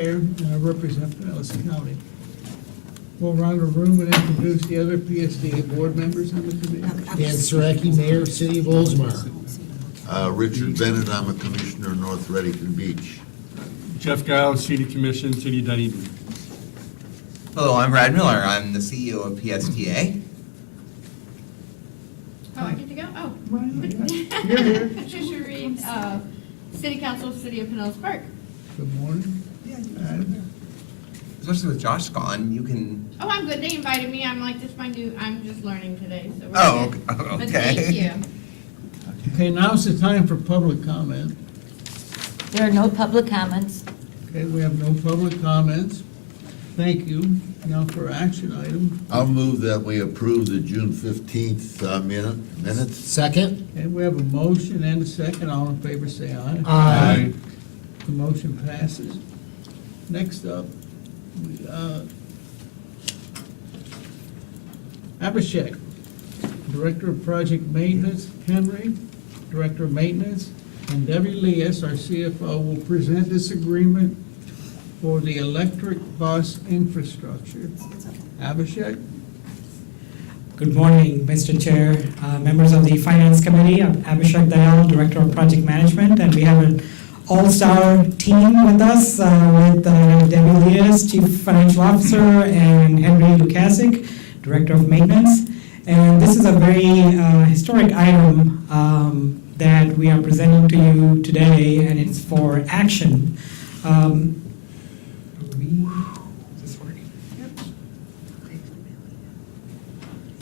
And I represent Pinellas County. We'll run the room and introduce the other PSDA board members on the committee. Dan Saraki, Mayor, City of Oldsmar. Richard Bennett, I'm a commissioner, North Reddington Beach. Jeff Giles, City Commission, City of Dunedin. Hello, I'm Brad Miller. I'm the CEO of PSTA. Oh, I get to go? Oh. You're here. Patricia Reed, City Council, City of Pinellas Park. Good morning. Especially with Josh gone, you can. Oh, I'm good. They invited me. I'm like, this is my new, I'm just learning today, so we're Oh, good. okay. But thank you. Okay, now's the time for public comment. There are no public comments. Okay, we have no public comments. Thank you. Now for action item. I'll move that we approve the June 15th minutes. Second? Okay, we have a motion and a second. All in favor, say aye. Aye. The motion passes. Next up, Abhishek, Director of Project Maintenance, Henry, Director of Maintenance, and Debbie Leas, our CFO, will present this agreement for the electric bus infrastructure. Abhishek? Good morning, Mr. Chair, members of the Finance Committee. I'm Abhishek Dayal, Director of Project Management, and we have an all-star team with us with Debbie Leas, Chief Financial Officer, and Henry Lukasik, Director of Maintenance. And this is a very historic item that we are presenting to you today, and it's for action. Is this working?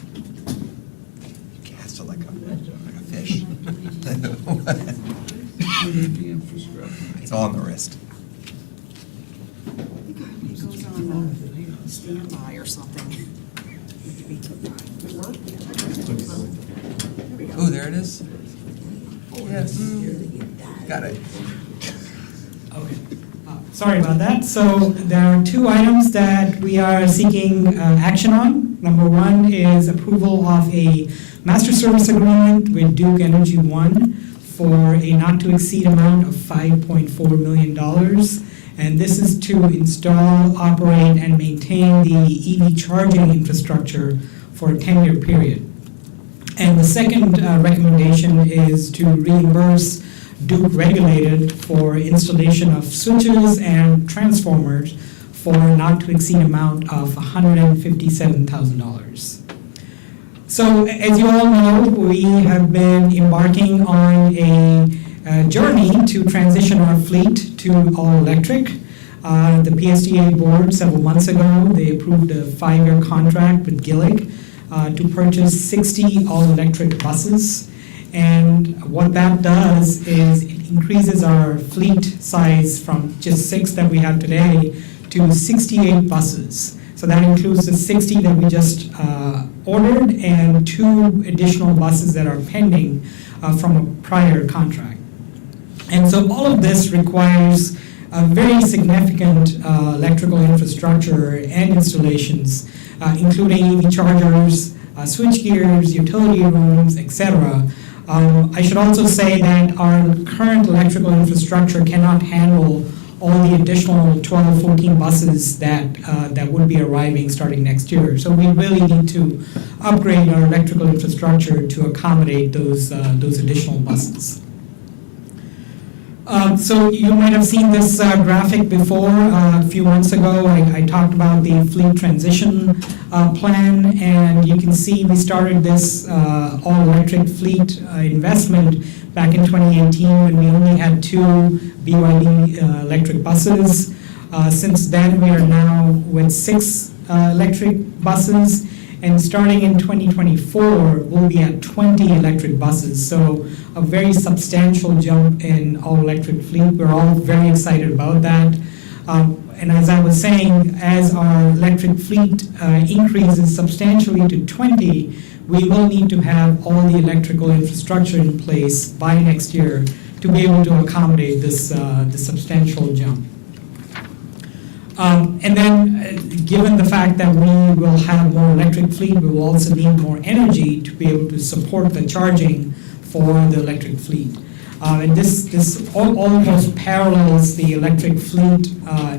You cast it like a fish. We need the infrastructure. It's all on the wrist. It goes on standby or something. Oh, there it is. Yes. Got it. Okay. Sorry about that. So there are two items that we are seeking action on. Number one is approval of a master service agreement with Duke Energy One for a not to exceed amount of $5.4 million. And this is to install, operate, and maintain the EV charging infrastructure for a 10-year period. And the second recommendation is to reimburse Duke Regulated for installation of switches and transformers for a not to exceed amount of $157,000. So as you all know, we have been embarking on a journey to transition our fleet to all electric. The PSDA board several months ago, they approved a 5-year contract with Gillig to purchase 60 all-electric buses. And what that does is it increases our fleet size from just 6 that we have today to 68 buses. So that includes the 60 that we just ordered and 2 additional buses that are pending from a prior contract. And so all of this requires a very significant electrical infrastructure and installations, including EV chargers, switch gears, utility rooms, etc. I should also say that our current electrical infrastructure cannot handle all the additional 12, 14 buses that would be arriving starting next year. So we really need to upgrade our electrical infrastructure to accommodate those additional buses. So you might have seen this graphic before. A few months ago, I talked about the fleet transition plan, and you can see we started this all-electric fleet investment back in 2018 when we only had 2 BYD electric buses. Since then, we are now with 6 electric buses, and starting in 2024, we'll be at 20 electric buses. So a very substantial jump in all-electric fleet. We're all very excited about that. And as I was saying, as our electric fleet increases substantially to 20, we will need to have all the electrical infrastructure in place by next year to be able to accommodate this substantial jump. And then, given the fact that we will have more electric fleet, we will also need more energy to be able to support the charging for the electric fleet. And this almost parallels the electric fleet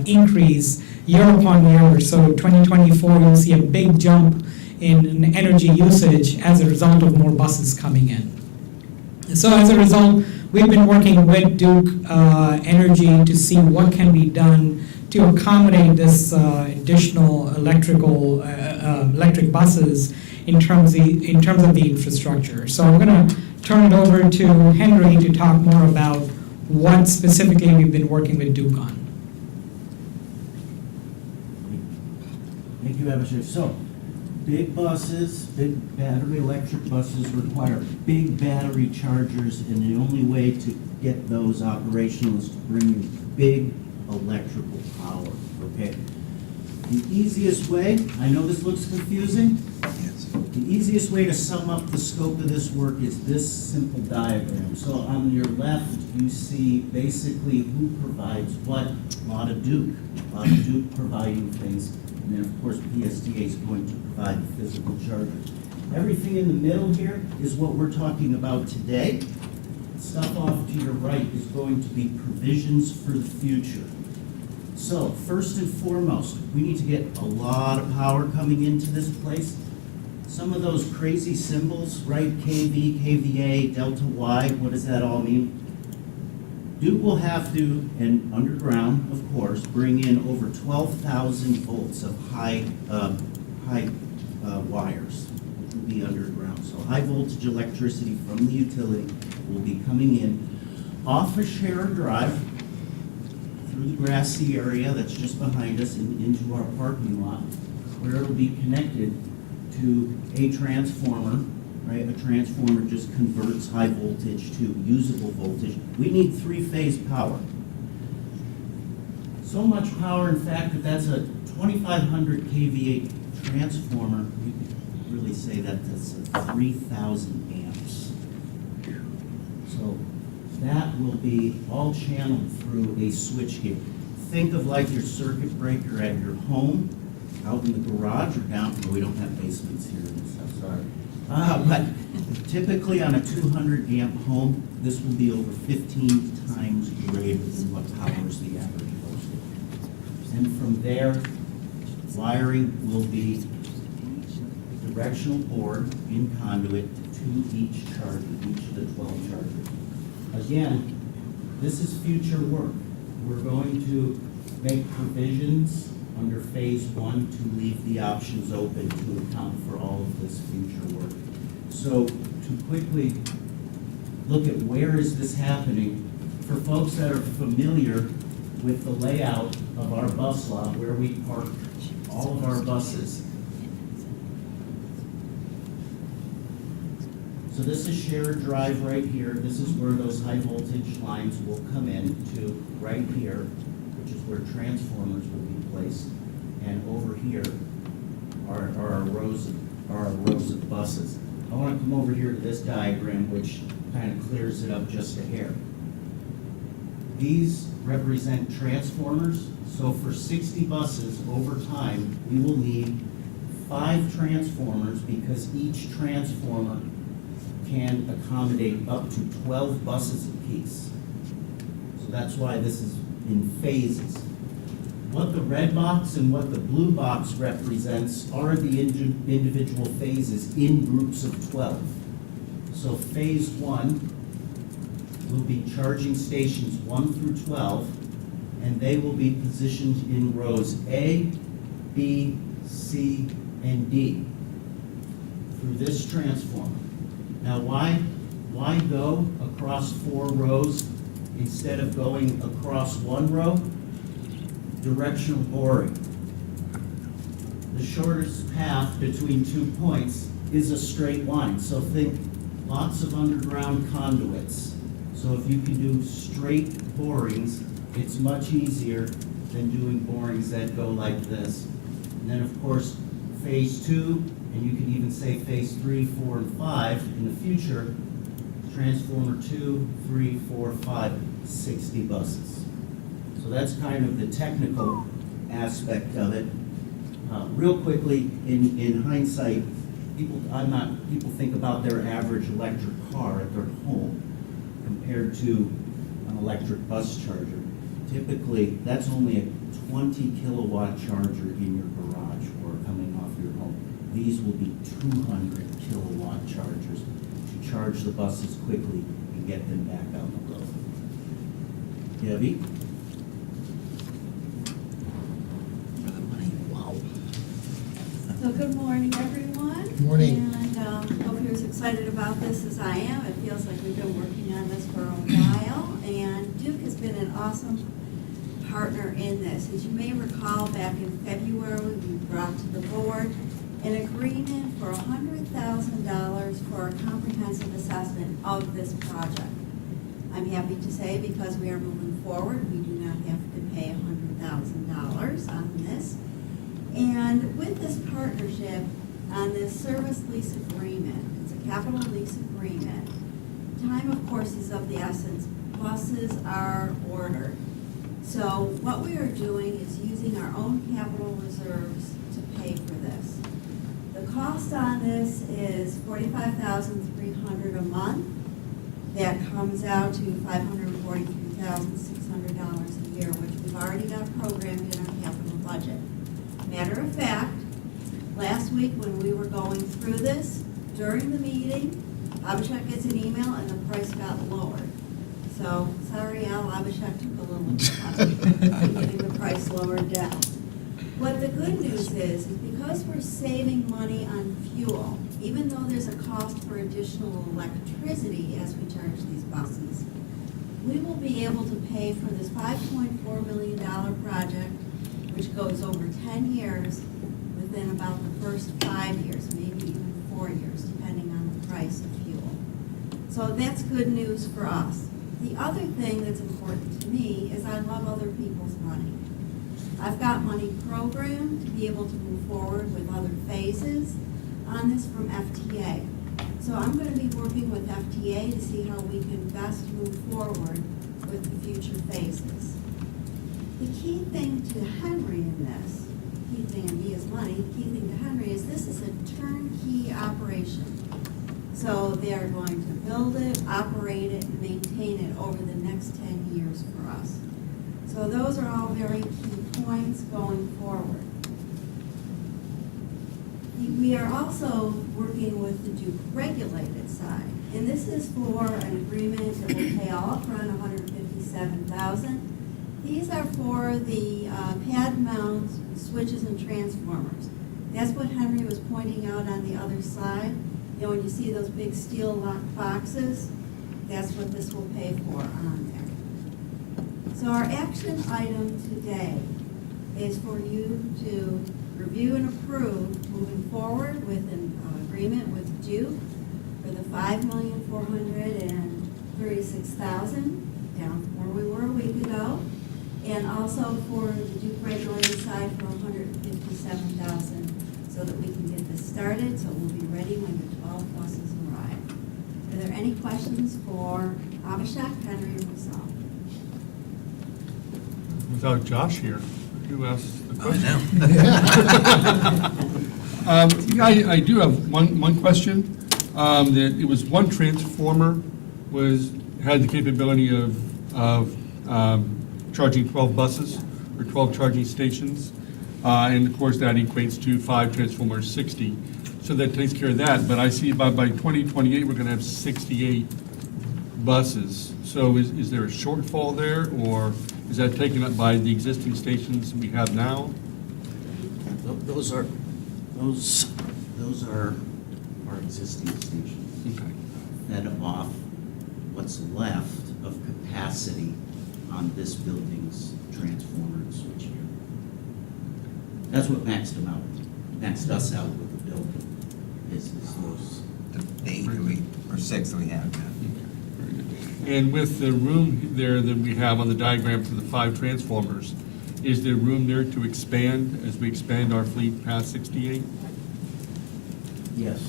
increase year upon year. So 2024, you'll see a big jump in energy usage as a result of more buses coming in. So as a result, we've been working with Duke Energy to see what can be done to accommodate this additional electric buses in terms of the infrastructure. So I'm going to turn it over to Henry to talk more about what specifically we've been working with Duke on. Thank you, Abhishek. So, big buses, big battery electric buses require big battery chargers, and the only way to get those operational is to bring in big electrical power, okay? The easiest way, I know this looks confusing, the easiest way to sum up the scope of this work is this simple diagram. So on your left, you see basically who provides what. A lot of Duke providing things, and then of course PSTA is going to provide the physical chargers. Everything in the middle here is what we're talking about today. Stuff off to your right is going to be provisions for the future. So first and foremost, we need to get a lot of power coming into this place. Some of those crazy symbols, right? KV, KVA, delta Y, what does that all mean? Duke will have to, and underground, of course, bring in over 12,000 volts of high wires, which will be underground. So high voltage electricity from the utility will be coming in off of Sharer Drive, through the grassy area that's just behind us and into our parking lot, where it'll be connected to a transformer, right? A transformer just converts high voltage to usable voltage. We need three-phase power. So much power, in fact, that that's a 2,500 kVA transformer. You could really say that that's 3,000 amps. So that will be all channeled through a switchgear. Think of like your circuit breaker at your home, out in the garage or down. No, we don't have basements here and stuff, sorry. But typically on a 200 amp home, this will be over 15 times greater than what powers the average household. And from there, wiring will be directional board in conduit to each charger, each of the 12 chargers. Again, this is future work. We're going to make provisions under phase one to leave the options open to account for all of this future work. So to quickly look at where is this happening, for folks that are familiar with the layout of our bus lot, where we park all of our buses. So this is Sharer Drive right here. This is where those high voltage lines will come in to right here, which is where transformers will be placed. And over here are our rows of buses. I want to come over here to this diagram, which kind of clears it up just a hair. These represent transformers. So for 60 buses over time, we will need 5 transformers because each transformer can accommodate up to 12 buses apiece. So that's why this is in phases. What the red box and what the blue box represents are the individual phases in groups of 12. So phase 1 will be charging stations 1 through 12, and they will be positioned in rows A, B, C, and D through this transformer. Now why go across 4 rows instead of going across 1 row? Directional boring. The shortest path between 2 points is a straight line. So think lots of underground conduits. So if you can do straight borings, it's much easier than doing borings that go like this. And then of course, phase 2, and you can even say phase 3, 4, and 5 in the future, transformer 2, 3, 4, 5, 60 buses. So that's kind of the technical aspect of it. Real quickly, in hindsight, people think about their average electric car at their home. compared to an electric bus charger. Typically, that's only a 20 kilowatt charger in your garage or coming off your home. These will be 200 kilowatt chargers to charge the buses quickly and get them back on the road. Debbie? Wow. So good morning, everyone. Good morning. And hope you're as excited about this as I am. It feels like we've been working on this for a while, and Duke has been an awesome partner in this. As you may recall, back in February, we brought to the board an agreement for $100,000 for a comprehensive assessment of this project. I'm happy to say, because we are moving forward, we do not have to pay $100,000 on this. And with this partnership on this service lease agreement, it's a capital lease agreement, time, of course, is of the essence. Buses are ordered. So what we are doing is using our own capital reserves to pay for this. The cost on this is $45,300 a month. That comes out to $543,600 a year, which we've already got programmed in our capital budget. Matter of fact, last week when we were going through this, during the meeting, Abhishek gets an email and the price got lowered. So, sorry Al, Abhishek took a little time in getting the price lowered down. What the good news is because we're saving money on fuel, even though there's a cost for additional electricity as we charge these buses, we will be able to pay for this $5.4 million project, which goes over 10 years, within about the first 5 years, maybe even 4 years, depending on the price of fuel. So that's good news for us. The other thing that's important to me is I love other people's money. I've got money programmed to be able to move forward with other phases on this from FTA. So I'm going to be working with FTA to see how we can best move forward with the future phases. The key thing to Henry in this, key thing in me is money, the key thing to Henry is this is a turnkey operation. So they are going to build it, operate it, and maintain it over the next 10 years for us. So those are all very key points going forward. We are also working with the Duke regulated side, and this is for an agreement that will pay all upfront $157,000. These are for the pad mounts, switches, and transformers. That's what Henry was pointing out on the other side. You know, when you see those big steel locked boxes, that's what this will pay for on there. So our action item today is for you to review and approve moving forward with an agreement with Duke for the $5,436,000, down from where we were a week ago, and also for the Duke regulated side for $157,000, so that we can get this started, so we'll be ready when the 12 buses arrive. Are there any questions for Abhishek, Henry, or myself? Without Josh here, who asked the I question? know. I do have one question. That it was one transformer had the capability of charging 12 buses or 12 charging stations. And of course, that equates to 5 transformers, 60. So that takes care of that. But I see by 2028, we're going to have 68 buses. So is there a shortfall there, or is that taken up by the existing stations we have now? Those are our existing stations. Okay. Fed off what's left of capacity on this building's transformer and switchgear. That's what maxed us out with the building, is those. The 8 that we, or 6 that we have. And with the room there that we have on the diagram for the 5 transformers, is there room there to expand as we expand our fleet past 68, Yes.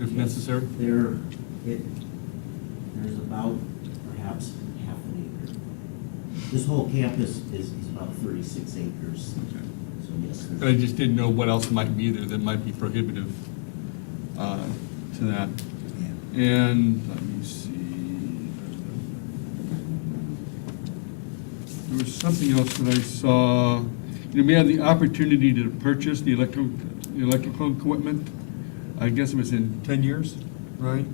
if necessary? There's about perhaps half an acre. This whole campus is about 36 acres. Okay. So yes, And I just didn't know what else might be there that might be prohibitive to that. Yeah. And let me see. was something else that I saw. We had the opportunity to purchase the electrical equipment. I guess it was in 10 years, right?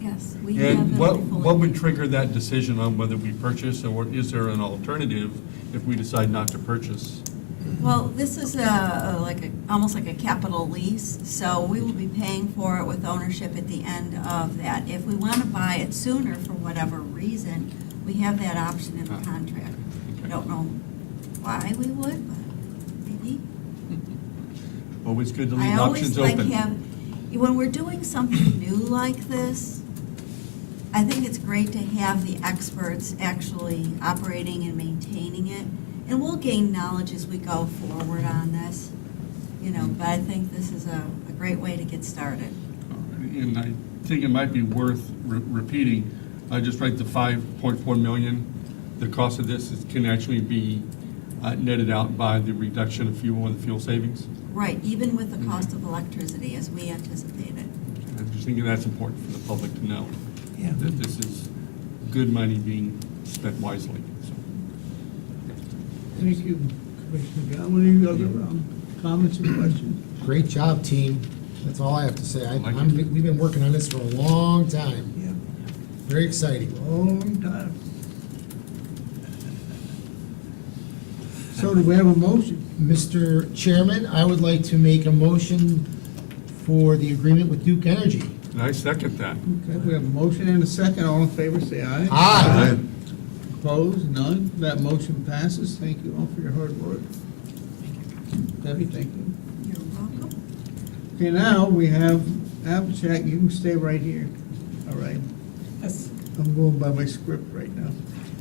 Yes, we have And them what fully would paid. trigger that decision on whether we purchase, or is there an alternative if we decide not to purchase? Well, this is almost like a capital lease, so we will be paying for it with ownership at the end of that. If we want to buy it sooner for whatever reason, we have that option in the contract. I don't know why we would, but maybe. Always good to leave I always options like open. when we're doing something new like this, I think it's great to have the experts actually operating and maintaining it. And we'll gain knowledge as we go forward on this, but I think this is a great way to get started. And I think it might be worth repeating, just right, the 5.4 million, the cost of this can actually be netted out by the reduction of fuel and the fuel savings. Right, even with the cost of electricity as we anticipated. I'm just thinking that's important for the public to know. Yeah. That this is good money being spent wisely. So, Thank you, Commissioner Gowan. Any other comments or questions? Great job, team. That's all I have to say. Like it. We've been working on this for a long time. Yeah. Very exciting. Long time. So do we have a motion? Mr. Chairman, I would like to make a motion for the agreement with Duke Energy. and I second that. Okay, we have a motion and a second. All in favor, say aye. Aye. Opposed? None. That motion passes. Thank you all for your hard work. Debbie, thank you. You're welcome. Okay, now we have Abhishek. You can stay right here. All right. Yes. I'm going by my script right now.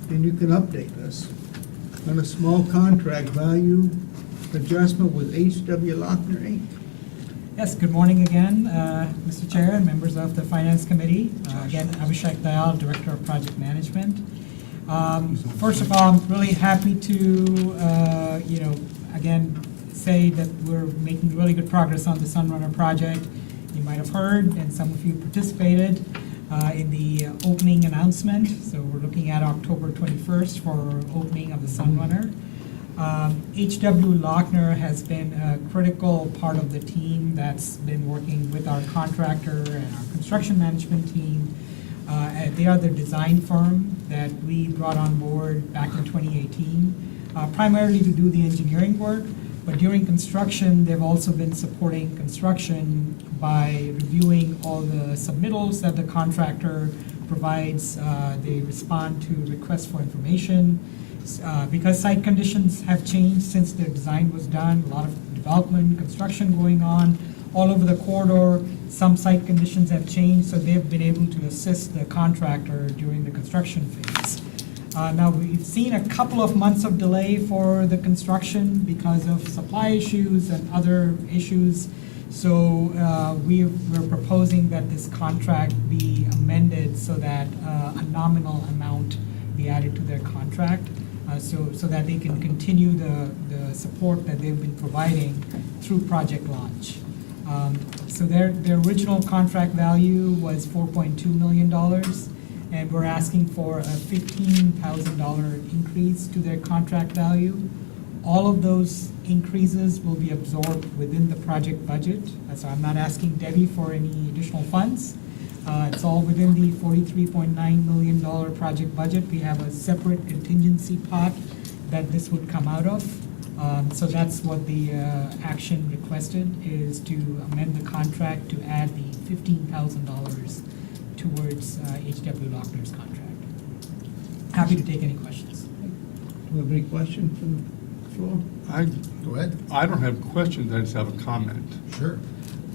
And you can update us on a small contract value adjustment with H.W. Lochner, Inc. Yes, good morning again, Mr. Chair and members of the Finance Committee. Again, Abhishek Dayal, Director of Project Management. First of all, I'm really happy to, again, say that we're making really good progress on the Sunrunner project. You might have heard, and some of you participated in the opening announcement. So we're looking at October 21st for opening of the Sunrunner. H.W. Lochner has been a critical part of the team that's been working with our contractor and our construction management team. They are the design firm that we brought on board back in 2018, primarily to do the engineering work. But during construction, they've also been supporting construction by reviewing all the submittals that the contractor provides. They respond to requests for information. Because site conditions have changed since the design was done, a lot of development, construction going on all over the corridor. Some site conditions have changed, so they've been able to assist the contractor during the construction phase. Now, we've seen a couple of months of delay for the construction because of supply issues and other issues. So we're proposing that this contract be amended so that a nominal amount be added to their contract. So that they can continue the support that they've been providing through project launch. So their original contract value was $4.2 million, and we're asking for a $15,000 increase to their contract value. All of those increases will be absorbed within the project budget. So I'm not asking Debbie for any additional funds. It's all within the $43.9 million project budget. We have a separate contingency pot that this would come out of. So that's what the action requested, is to amend the contract to add the $15,000 towards H.W. Lochner's contract. Happy to take any questions. Do we have any questions from the floor? Go ahead. I don't have questions, I just have a comment. Sure.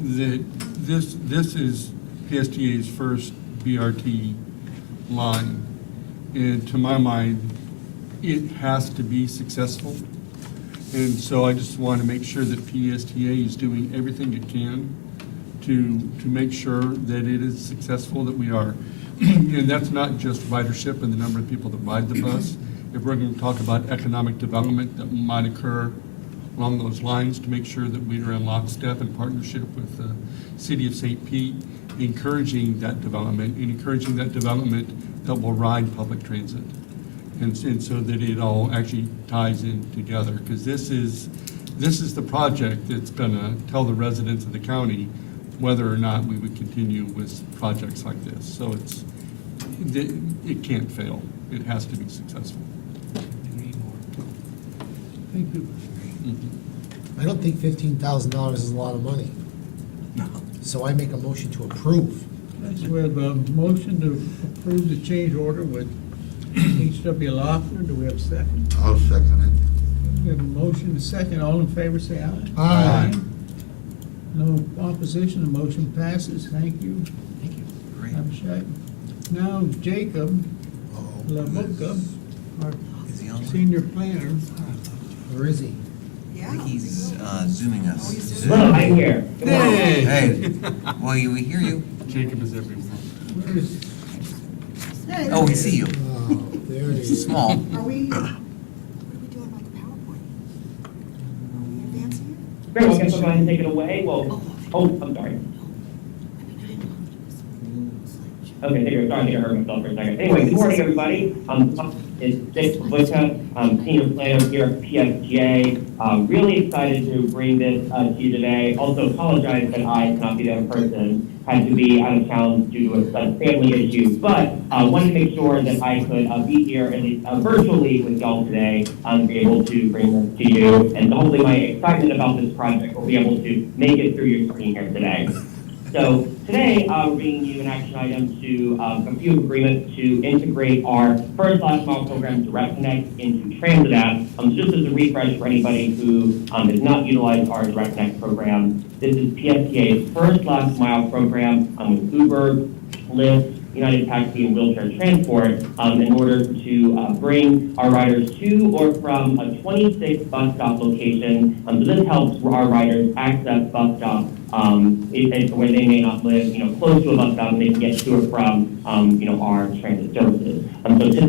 This is PSTA's first BRT line, and to my mind, it has to be successful. And so I just want to make sure that PSTA is doing everything it can to make sure that it is successful, that we are. And that's not just ridership and the number of people that ride the bus. If we're going to talk about economic development that might occur along those lines, to make sure that we are in lockstep in partnership with the City of St. Pete, encouraging that development that will ride public transit. and so that it all actually ties in together. Because this is the project that's gonna tell the residents of the county whether or not we would continue with projects like this. So it can't fail. It has to be successful. Thank you. I don't think $15,000 is a lot of money. So I make a motion to approve. So we have a motion to approve the change order with H.W. Lochner. Do we have a second? I'll second We have a motion, a second. All in favor, say aye. Aye. No opposition, the motion passes. Thank you. Thank you. Great. Abhishek. Now Jacob it. Labuka, our Is he on? senior planner. Where is he? I think he's zooming us. Hello, I'm here. Good morning. Hey, well, we hear you. Jacob is everywhere. Where is, Oh, we see you. Oh, there he He's is. small. Are we, what are we doing like a PowerPoint? Are we advancing it? Great, well, I guess I'll go ahead and take it away. Well, I'm sorry. Okay, there you go. Sorry, I think I heard myself for a second. Anyway, good morning, everybody. It's Jake Labuka, senior planner here at PSGA. Really excited to bring this to you today. Also apologize that I cannot be there in person. Had to be out of town due to a family issue, but wanted to make sure that I could be here at least virtually with y'all today, be able to bring this to you, and hopefully my excitement about this project will be able to make it through your screen here today. So today, we're bringing you an action item to a few agreements to integrate our first last mile program Direct Connect into Transit app. Just as a refresh for anybody who has not utilized our Direct Connect program, this is PSTA's first last mile program with Uber, Lyft, United Taxi, and Wheelchair Transport in order to bring our riders to or from a 26 bus stop location. So this helps our riders access bus stops where they may not live, close to a bus stop, and they can get to or from, our transit services.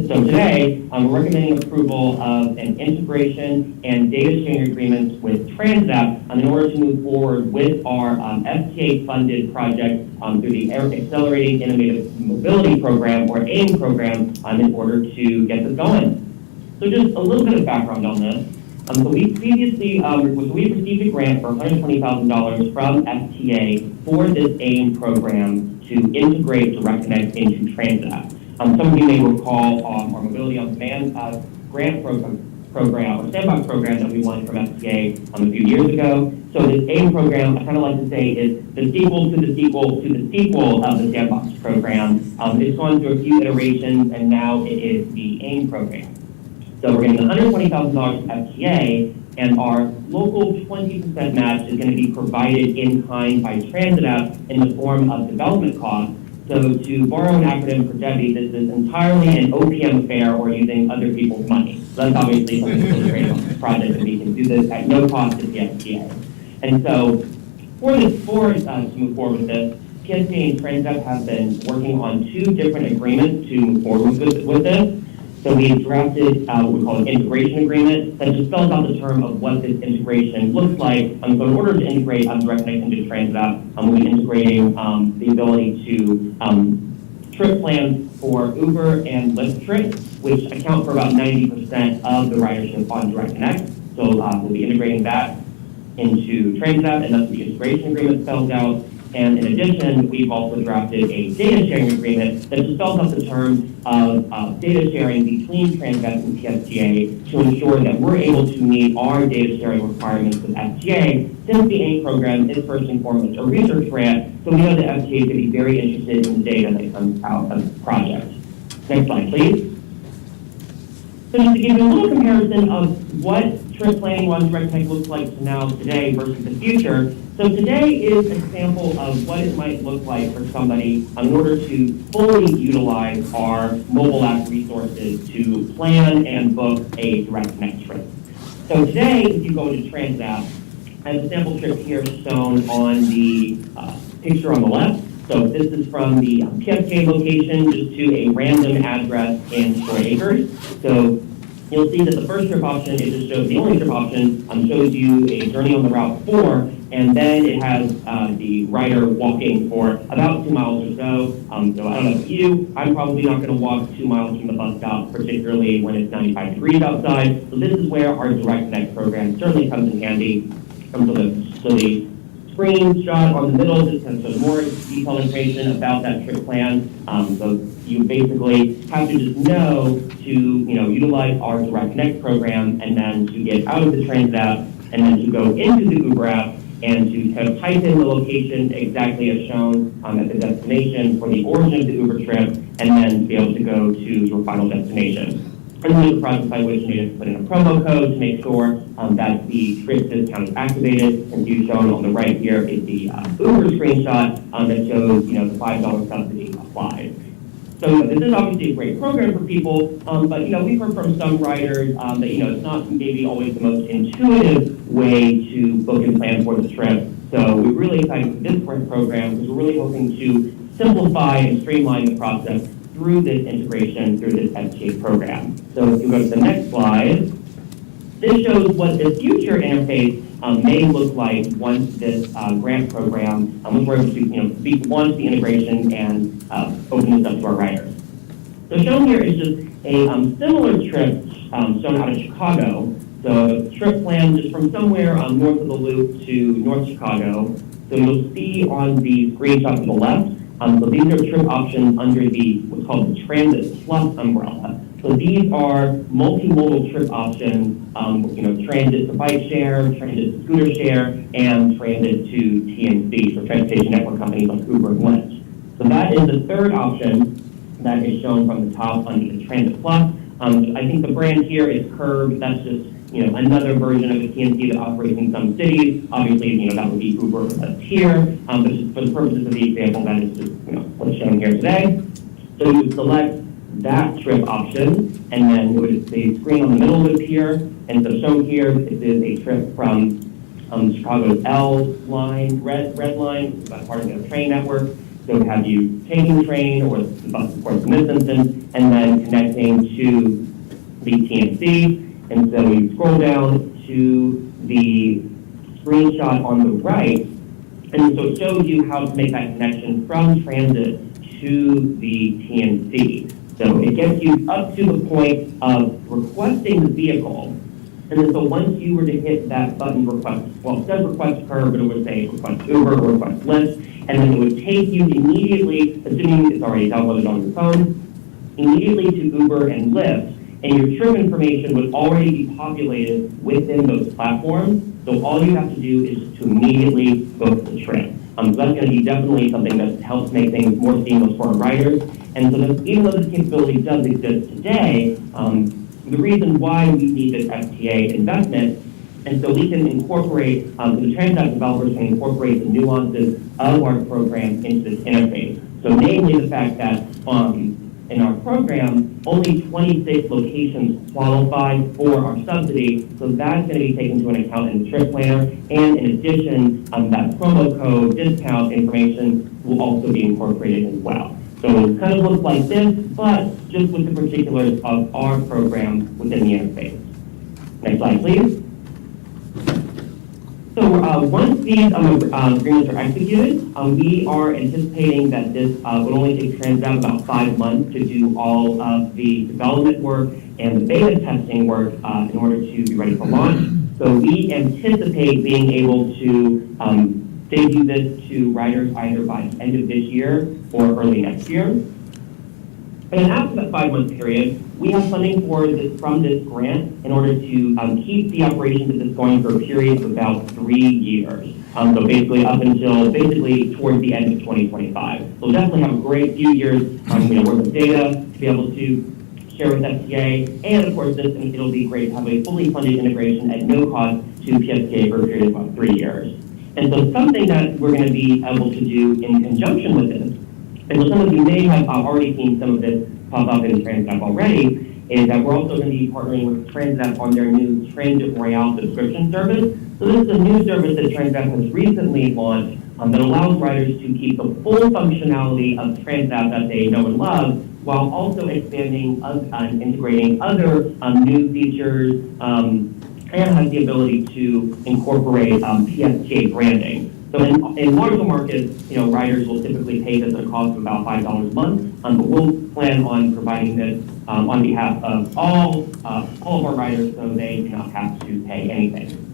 So today, we're recommending approval of an integration and data sharing agreements with TransApp in order to move forward with our FTA-funded project through the Accelerating Innovative Mobility Program, or AIM program, in order to get this going. So just a little bit of background on this. So we previously, we received a grant for $120,000 from FTA for this AIM program to integrate Direct Connect into TransApp. Some of you may recall our Mobility on Demand grant program, or sandbox program that we won from FTA a few years ago. So this AIM program, I kind of like to say, is the sequel to the sequel to the sequel of the sandbox program. It's gone through a few iterations, and now it is the AIM program. So we're getting $120,000 from FTA, and our local 20% match is going to be provided in kind by TransApp in the form of development costs. So to borrow an acronym for Debbie, this is entirely an OPM affair, or using other people's money. So that's obviously something that's really great about this project, and we can do this at no cost to the FTA. And so to move forward with this, PSTA and TransApp have been working on 2 different agreements to move forward with this. So we drafted what we call an integration agreement that just spells out the term of what this integration looks like. So in order to integrate Direct Connect into TransApp, we'll be integrating the ability to trip plans for Uber and Lyft trips, which account for about 90% of the ridership on Direct Connect. So we'll be integrating that into TransApp, and that's what the integration agreement spells out. And in addition, we've also drafted a data sharing agreement that just spells out the terms of data sharing between TransApp and PSTA to ensure that we're able to meet our data sharing requirements with FTA, since the AIM program is first and foremost a research grant, so we know that FTA is going to be very interested in the data that comes out of the project. Next slide, please. So just to give you a little comparison of what trip planning on Direct Connect looks like now today versus the future. So today is a sample of what it might look like for somebody in order to fully utilize our mobile app resources to plan and book a Direct Connect trip. So today, if you go to TransApp, I have a sample trip here shown on the picture on the left. So this is from the PSK location just to a random address in Short Acres. So you'll see that the first trip option, it just shows, the only trip option shows you a journey on the Route 4, and then it has the rider walking for about 2 miles or so. So I don't know about you, I'm probably not going to walk 2 miles from the bus stop, particularly when it's 95 degrees outside. So this is where our Direct Connect program certainly comes in handy. So the screenshot on the middle just kind of shows more detailed information about that trip plan. So you basically have to just know to utilize our Direct Connect program, and then to get out of the Transit app, and then to go into the Uber app and to kind of type in the location exactly as shown at the destination for the origin of the Uber trip, and then be able to go to your final destination. And then the process by which you need to put in a promo code to make sure that the trip discount is activated. And so shown on the right here is the Uber screenshot that shows the $5 subsidy applied. So this is obviously a great program for people, but we've heard from some riders that it's not maybe always the most intuitive way to book and plan for the trip. So we're really excited for this program because we're really hoping to simplify and streamline the process through this integration, through this FTA program. So if you go to the next slide, this shows what the future interface may look like once this grant program, once we're able to launch the integration and open this up to our riders. So shown here is just a similar trip shown out of Chicago. So a trip plan just from somewhere north of the Loop to North Chicago. So you'll see on the screenshot to the left, so these are trip options under the what's called the Transit Plus umbrella. So these are multimodal trip options, transit to bike share, transit to scooter share, and transit to TNC, so transportation network companies like Uber and Lyft. So that is the third option that is shown from the top under the Transit Plus. I think the brand here is Curb. That's just another version of the TNC that operates in some cities. Obviously, that would be Uber here. But just for the purposes of the example, that is just what's shown here today. So you would select that trip option, and then it would the screen on the middle would appear. And so shown here, this is a trip from Chicago's L line, red line, that's part of the train network. So we have you taking the train, or the bus, of course, in this instance, and then connecting to the TNC. And so you scroll down to the screenshot on the right, and so it shows you how to make that connection from transit to the TNC. So it gets you up to the point of requesting the vehicle. And then so once you were to hit that button request, well, it says request Curb, but it would say request Uber or request Lyft, and then it would take you immediately, assuming it's already downloaded on your phone, immediately to Uber and Lyft, and your trip information would already be populated within those platforms. So all you have to do is to immediately book the trip. So that's going to be definitely something that helps make things more seamless for our riders. And so even though this capability does exist today, the reason why we need this FTA investment, and so we can incorporate, the transit developers can incorporate the nuances of our program into this interface. So namely the fact that in our program, only 26 locations qualify for our subsidy, so that's going to be taken into account in the trip planner. And in addition, that promo code discount information will also be incorporated as well. So it kind of looks like this, but just with the particulars of our program within the interface. Next slide, please. So once these agreements are executed, we are anticipating that this would only take Transit about 5 months to do all of the development work and the beta testing work in order to be ready for launch. So we anticipate being able to debut this to riders either by the end of this year or early next year. And after that 5-month period, we have funding from this grant in order to keep the operations of this going for a period of about 3 years. So basically up until towards the end of 2025. So we'll definitely have a great few years worth of data to be able to share with FTA, and of course it'll be great to have a fully funded integration at no cost to PSTA for a period of about 3 years. And so something that we're going to be able to do in conjunction with this, and so some of you may have already seen some of this pop up in TransApp already, is that we're also going to be partnering with TransApp on their new Transit Royale subscription service. So this is a new service that TransApp has recently launched that allows riders to keep the full functionality of TransApp that they know and love, while also expanding and integrating other new features and has the ability to incorporate PSTA branding. So in larger markets, riders will typically pay this at a cost of about $5 a month, but we'll plan on providing this on behalf of all of our riders, so they do not have to pay anything.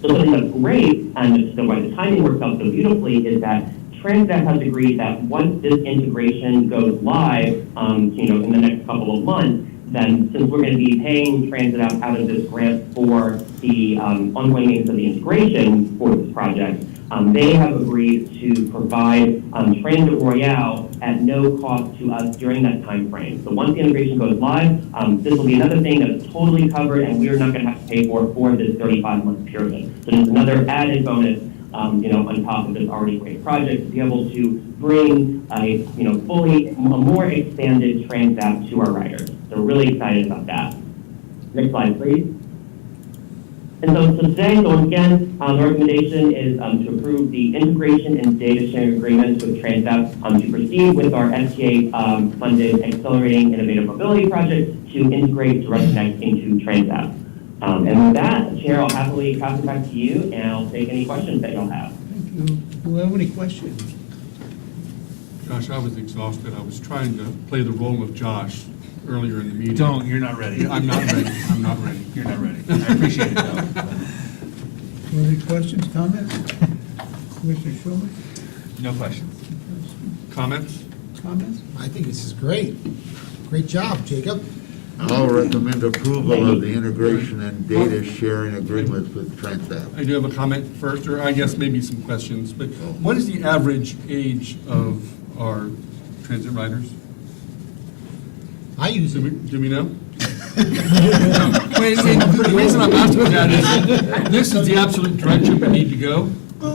So something that's great, and so why the timing works out so beautifully, is that Transdev has agreed that once this integration goes live, in the next couple of months, then since we're going to be paying Transdev out of this grant for the ongoing maintenance of the integration for this project, they have agreed to provide Transit Royale at no cost to us during that time frame. So once the integration goes live, this will be another thing that's totally covered, and we are not going to have to pay for this 35-month period. So there's another added bonus, on top of this already great project, to be able to bring a more expanded Transdev to our riders. So we're really excited about that. Next slide, please. And so today, once again, the recommendation is to approve the integration and data sharing agreements with Transdev to proceed with our FTA-funded Accelerating Innovative Mobility project to integrate Direct Connect into Transdev. And with that, Chair, I'll happily pass it back to you, and I'll take any questions that you'll have. Thank you. Do we have any questions? Josh, I was exhausted. I was trying to play the role of Josh earlier in the meeting. Don't, you're not ready. I'm not ready. I'm not ready. You're not ready. I appreciate it, though. Any questions, comments? Commissioner Schulman? No questions. Comments? Comments? I think this is great. Great job, Jacob. I'll recommend approval of the integration and data sharing agreements with Transdev. I do have a comment first, or I guess maybe some questions, but what is the average age of our transit riders? I use Do we, it. do we know? Wait, the reason I'm asking that is, this is the absolute direction we need to go.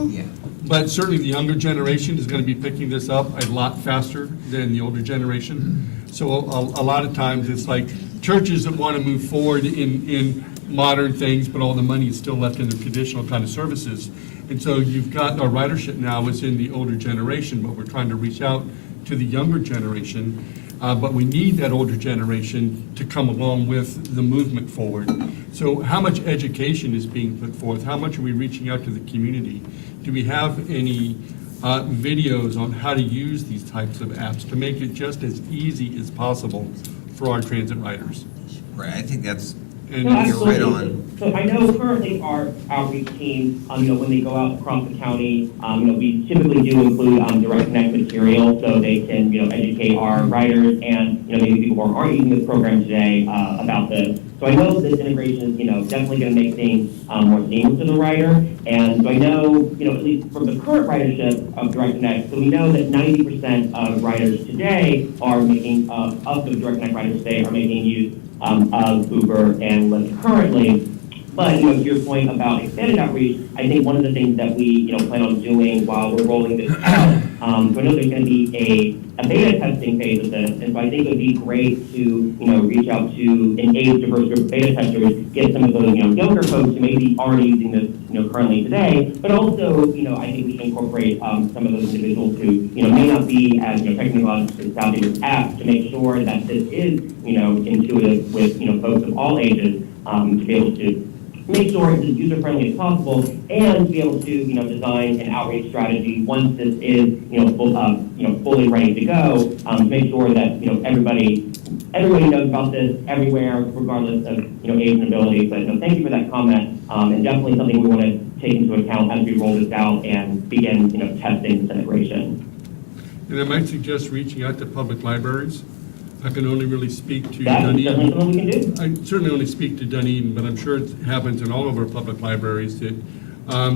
Yeah. But certainly the younger generation is going to be picking this up a lot faster than the older generation. So a lot of times it's like churches that want to move forward in modern things, but all the money is still left in the traditional kind of services. And so you've got our ridership now is in the older generation, but we're trying to reach out to the younger generation. But we need that older generation to come along with the movement forward. So how much education is being put forth? How much are we reaching out to the community? Do we have any videos on how to use these types of apps to make it just as easy as possible for our transit riders? Right, I think that's, And No, you're right absolutely. on. So I know currently our outreach team, when they go out across the county, we typically do include Direct Connect material so they can, educate our riders and, maybe people who aren't using this program today about this. So I know this integration is, definitely going to make things more seamless to the rider. And so I know, at least from the current ridership of Direct Connect, so we know that 90% of riders today are making, of the Direct Connect riders today are making use of Uber and Lyft currently. But, to your point about expanded outreach, I think one of the things that we, plan on doing while we're rolling this out, so I know there's going to be a beta testing phase of this, and so I think it would be great to, reach out to engage diverse group of beta testers, get some of those, younger folks who may be already using this, currently today, but also, I think we can incorporate some of those individuals who, may not be as, technologically savvy with apps to make sure that this is, intuitive with, folks of all ages, to be able to make sure it's as user-friendly as possible, and to be able to, design an outreach strategy once this is, fully ready to go, to make sure that, everybody knows about this everywhere, regardless of, age and ability. But, thank you for that comment, and definitely something we want to take into account as we roll this out and begin, testing this integration. And I might suggest reaching out to public libraries. I can only really speak to That's certainly Dunedin. something we can do. I certainly only speak to Dunedin, but I'm sure it happens in all of our public libraries that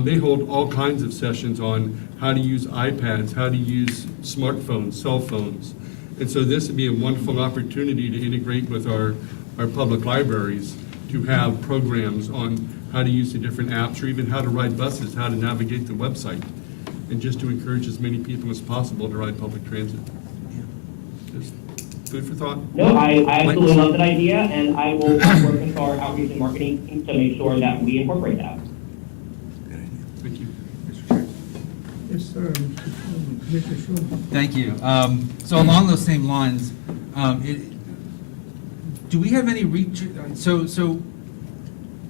they hold all kinds of sessions on how to use iPads, how to use smartphones, cell phones. And so this would be a wonderful opportunity to integrate with our public libraries to have programs on how to use the different apps, or even how to ride buses, how to navigate the website, and just to encourage as many people as possible to ride public transit. Just food for thought. No, I absolutely love that idea, and I will work with our outreach and marketing team to make sure that we incorporate that. Thank you. Mr. Chair. Yes, sir. Mr. Schulman. Commissioner Schulman. Thank you. So along those same lines, do we have any reach, so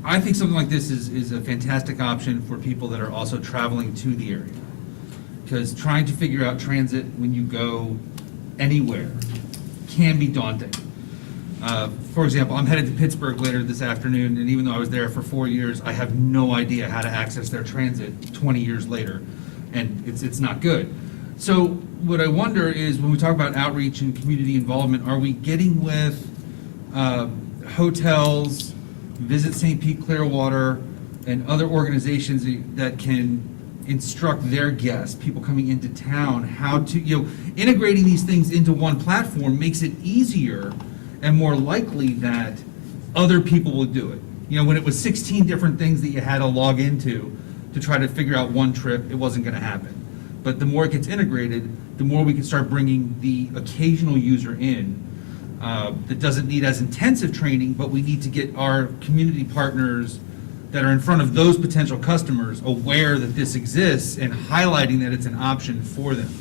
I think something like this is a fantastic option for people that are also traveling to the area. Because trying to figure out transit when you go anywhere can be daunting. For example, I'm headed to Pittsburgh later this afternoon, and even though I was there for 4 years, I have no idea how to access their transit 20 years later, and it's not good. So what I wonder is, when we talk about outreach and community involvement, are we getting with hotels, Visit St. Pete Clearwater, and other organizations that can instruct their guests, people coming into town, how to, integrating these things into one platform makes it easier and more likely that other people will do it. When it was 16 different things that you had to log into to try to figure out one trip, it wasn't going to happen. But the more it gets integrated, the more we can start bringing the occasional user in that doesn't need as intensive training, but we need to get our community partners that are in front of those potential customers aware that this exists and highlighting that it's an option for them.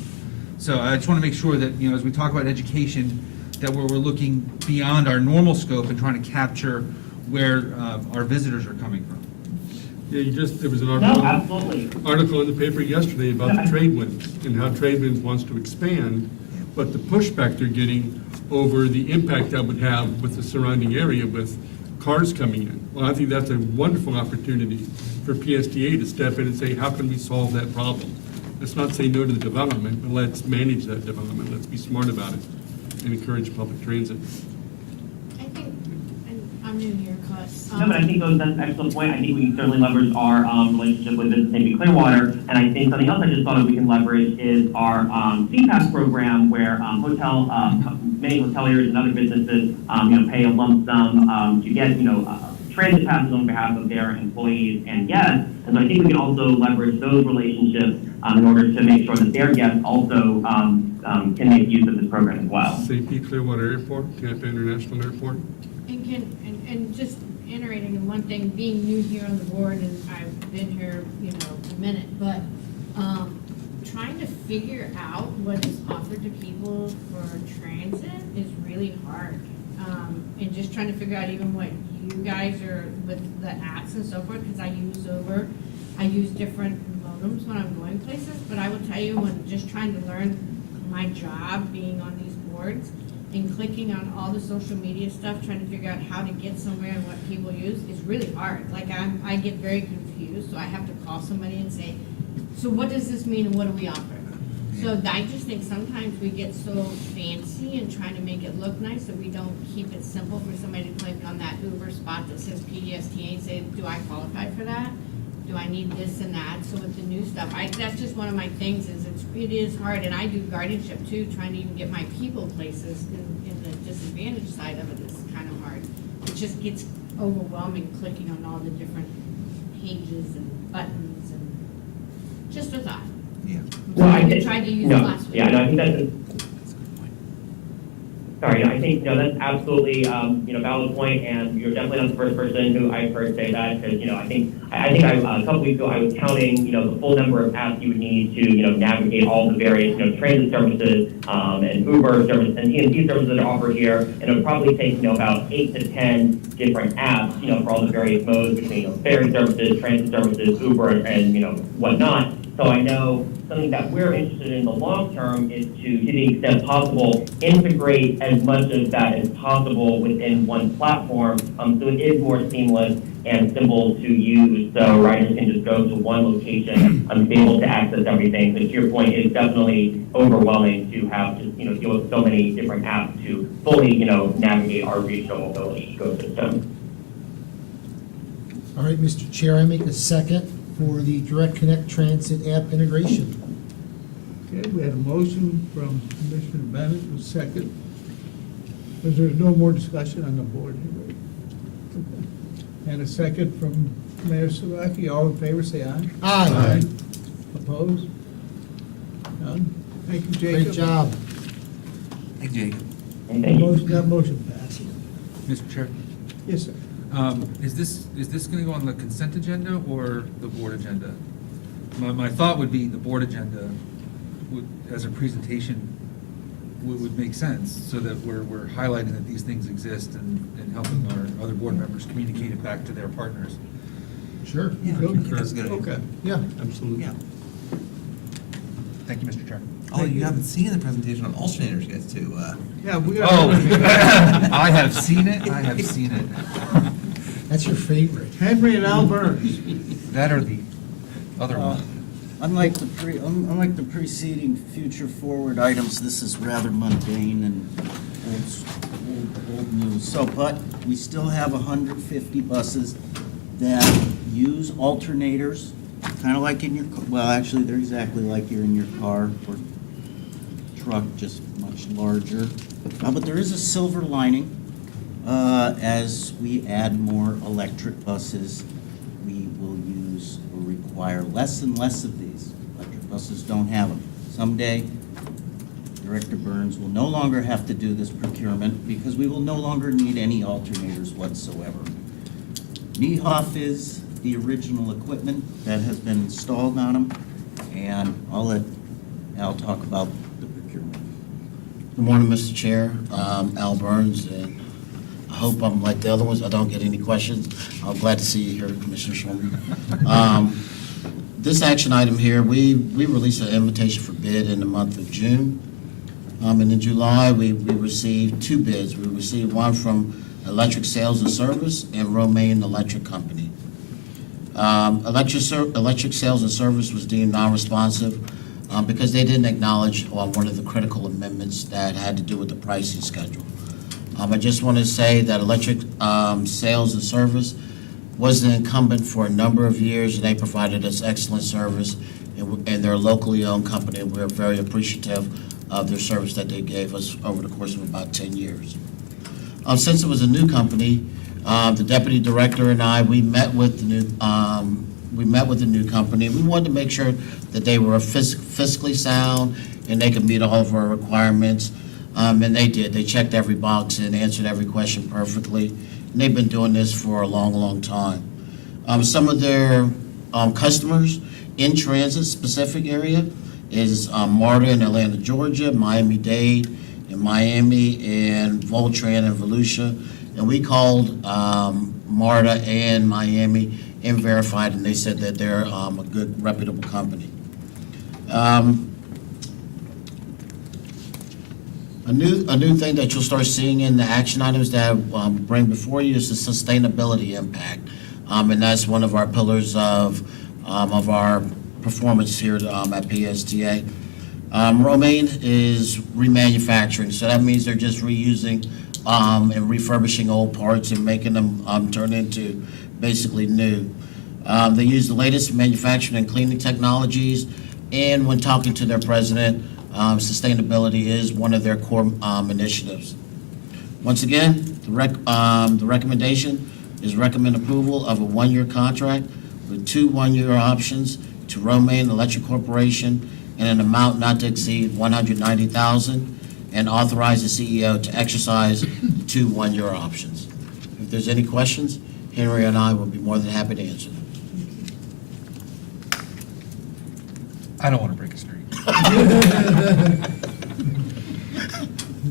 So I just want to make sure that, as we talk about education, that we're looking beyond our normal scope and trying to capture where our visitors are coming from. Yeah, there was an No, article. absolutely. Article in the paper yesterday about the trade winds and how trade winds wants to expand, but the pushback they're getting over the impact that would have with the surrounding area with cars coming in. Well, I think that's a wonderful opportunity for PSTA to step in and say, how can we solve that problem? Let's not say no to the development, but let's manage that development. Let's be smart about it and encourage public transit. I think, and I'm new here, Cliff. No, but I think that's an excellent point. I think we can certainly leverage our relationship with Visit St. Pete Clearwater. And I think something else I just thought we can leverage is our CPAS program, where many hoteliers and other businesses, pay a lump sum to get, transit passes on behalf of their employees and guests. And so I think we can also leverage those relationships in order to make sure that their guests also can make use of this program as well. St. Pete Clearwater Airport, Tampa International Airport. And just iterating on one thing, being new here on the board, and I've been here, a minute, but trying to figure out what is offered to people for transit is really hard. And just trying to figure out even what you guys are with the apps and so forth, because I use different modems when I'm going places, but I will tell you, when just trying to learn my job being on these boards and clicking on all the social media stuff, trying to figure out how to get somewhere and what people use is really hard. Like I get very confused, so I have to call somebody and say, so what does this mean and what do we offer? So I just think sometimes we get so fancy and trying to make it look nice that we don't keep it simple for somebody to click on that Uber spot that says PSTA and say, do I qualify for that? Do I need this and that? So with the new stuff, that's just one of my things, is it is hard, and I do guardianship too, trying to even get my people places in the disadvantaged side of it is kind of hard. It just gets overwhelming clicking on all the different pages and buttons and just a thought. Yeah. Well, I tried to use no, it last week. Yeah, no, I think that's sorry, I think, that's absolutely, valid point, and you're definitely not the first person who I've heard say that, because, I think a couple weeks ago, I was counting, the full number of apps you would need to, navigate all the various, transit services, and Uber services, and TNT services that are offered here, and it would probably take, about 8 to 10 different apps, for all the various modes between, ferry services, transit services, Uber, and, whatnot. So I know something that we're interested in the long term is to the extent possible, integrate as much of that as possible within one platform, so it is more seamless and simple to use, so riders can just go to one location and be able to access everything. So to your point, it's definitely overwhelming to have just, deal with so many different apps to fully, navigate our regional mobility ecosystem. All right, Mr. Chair, I make a second for the Direct Connect Transit app integration. Okay, we had a motion from Commissioner Bennett, a second. Was there no more discussion on the board here? Okay. And a second from Mayor Sawaki. All in favor, say aye. Aye. Opposed? None? Thank you, Jacob. Great job. Thank you, Jacob. That motion passes. Mr. Chair, Yes, sir. is this going to go on the consent agenda or the board agenda? My thought would be the board agenda would, as a presentation, would make sense, so that we're highlighting that these things exist and helping other board members communicate it back to their partners. Sure. Yeah, Good. that's a good. Okay. Yeah. Absolutely. Yeah. Thank you, Mr. Chair. Oh, you haven't seen the presentation on alternators yet, too. Yeah, we Oh, got I have seen it, I have seen it. That's your favorite. Henry and Al Burns. That or the other one. Unlike the preceding future forward items, this is rather mundane and old news. So, but we still have 150 buses that use alternators, kind of like in your, well, actually, they're exactly like you're in your car or truck, just much larger. But there is a silver lining. As we add more electric buses, we will use or require less and less of these. Electric buses don't have them. Someday, Director Burns will no longer have to do this procurement because we will no longer need any alternators whatsoever. Niehoff is the original equipment that has been installed on them, and I'll let Al talk about the procurement. Good morning, Mr. Chair. Al Burns, and I hope I'm like the other ones, I don't get any questions. I'm glad to see you here, Commissioner Schulman. This action item here, we released an invitation for bid in the month of June. And in July, we received 2 bids. We received one from Electric Sales and Service and Romaine Electric Company. Electric Sales and Service was deemed non-responsive because they didn't acknowledge one of the critical amendments that had to do with the pricing schedule. I just want to say that Electric Sales and Service was the incumbent for a number of years, and they provided us excellent service, and they're a locally owned company, and we're very appreciative of their service that they gave us over the course of about 10 years. Since it was a new company, the deputy director and I, we met with the new company. We wanted to make sure that they were fiscally sound and they could meet all of our requirements. And they did. They checked every box and answered every question perfectly. And they've been doing this for a long, long time. Some of their customers in transit specific area is MARTA in Atlanta, Georgia, Miami-Dade in Miami, and Voltran in Volusia. And we called MARTA and Miami and verified, and they said that they're a good, reputable company. A new thing that you'll start seeing in the action items that I bring before you is the sustainability impact. And that's one of our pillars of our performance here at PSTA. Romaine is remanufacturing, so that means they're just reusing and refurbishing old parts and making them turn into basically new. They use the latest manufacturing and cleaning technologies, and when talking to their president, sustainability is one of their core initiatives. Once again, the recommendation is recommend approval of a 1-year contract with 2 1-year options to Romaine Electric Corporation in an amount not to exceed $190,000, and authorize the CEO to exercise the 2 1-year options. If there's any questions, Henry and I will be more than happy to answer them. I don't want to break a streak.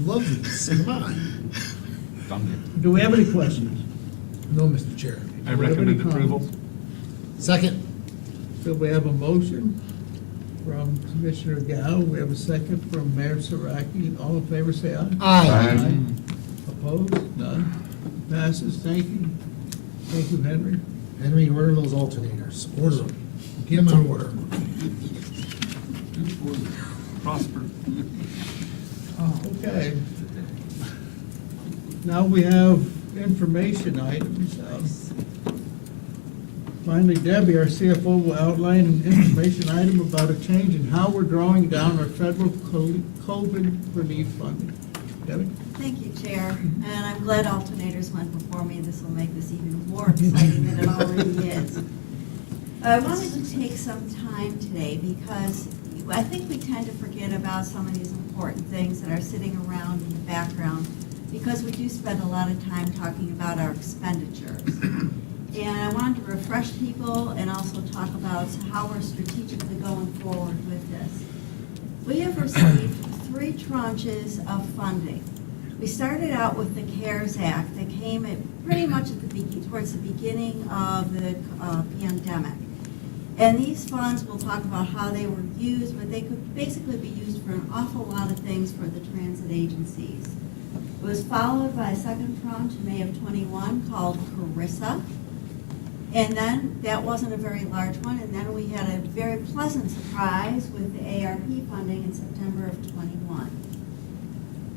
Love this. Come on. Do we have any questions? No, Mr. Chair. I recommend approval. Second. So we have a motion from Commissioner Gao. We have a second from Mayor Saraki. All in favor, say aye. Aye. Opposed? None. Passes. Thank you. Thank you, Henry. Henry, order those alternators. Order them. Get them out of order. Prosper. Okay. Now we have information items. Finally, Debbie, our CFO, will outline an information item about a change in how we're drawing down our federal COVID relief funding. Debbie? Thank you, Chair, and I'm glad alternators went before me. This will make this even more exciting than it already is. I wanted to take some time today because I think we tend to forget about some of these important things that are sitting around in the background because we do spend a lot of time talking about our expenditures. And I wanted to refresh people and also talk about how we're strategically going forward with this. We have received 3 tranches of funding. We started out with the CARES Act that came at pretty much towards the beginning of the pandemic. And these funds, we'll talk about how they were used, but they could basically be used for an awful lot of things for the transit agencies. It was followed by a second tranche in May of '21 called Carissa. And then that wasn't a very large one, and then we had a very pleasant surprise with the ARP funding in September of '21.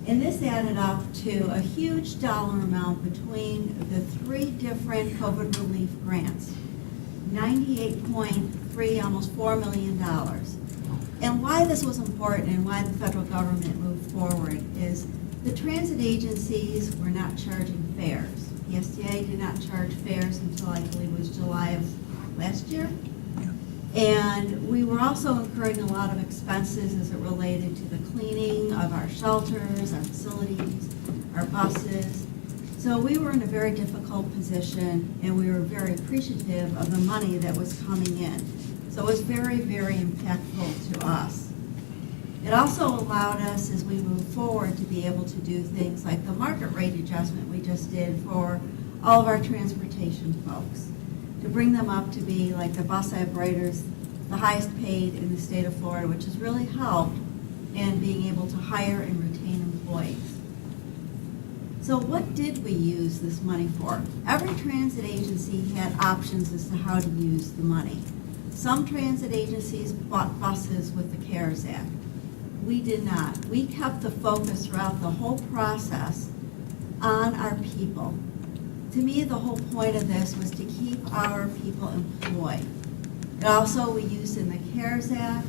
And this added up to a huge dollar amount between the three different COVID relief grants, 98.3, almost $4 million. And why this was important and why the federal government moved forward is the transit agencies were not charging fares. The STA did not charge fares until I believe it was July of last year. And we were also incurring a lot of expenses as it related to the cleaning of our shelters, our facilities, our buses. So we were in a very difficult position, and we were very appreciative of the money that was coming in. So it was very, very impactful to us. It also allowed us, as we move forward, to be able to do things like the market rate adjustment we just did for all of our transportation folks, to bring them up to be like the bus operators, the highest paid in the state of Florida, which has really helped in being able to hire and retain employees. So what did we use this money for? Every transit agency had options as to how to use the money. Some transit agencies bought buses with the CARES Act. We did not. We kept the focus throughout the whole process on our people. To me, the whole point of this was to keep our people employed. It also, we used in the CARES Act,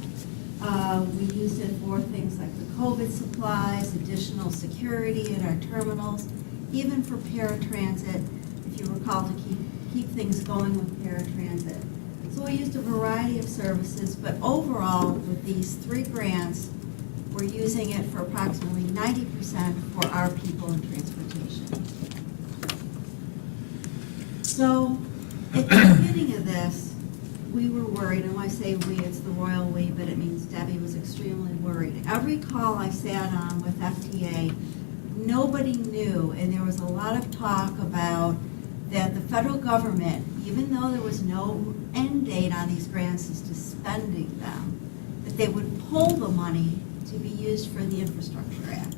we used it for things like the COVID supplies, additional security at our terminals, even for paratransit, if you recall, to keep things going with paratransit. So we used a variety of services, but overall, with these three grants, we're using it for approximately 90% for our people in transportation. So at the beginning of this, we were worried, and when I say we, it's the royal we, but it means Debbie was extremely worried. Every call I sat on with FTA, nobody knew, and there was a lot of talk about that the federal government, even though there was no end date on these grants as to spending them, that they would pull the money to be used for the Infrastructure Act.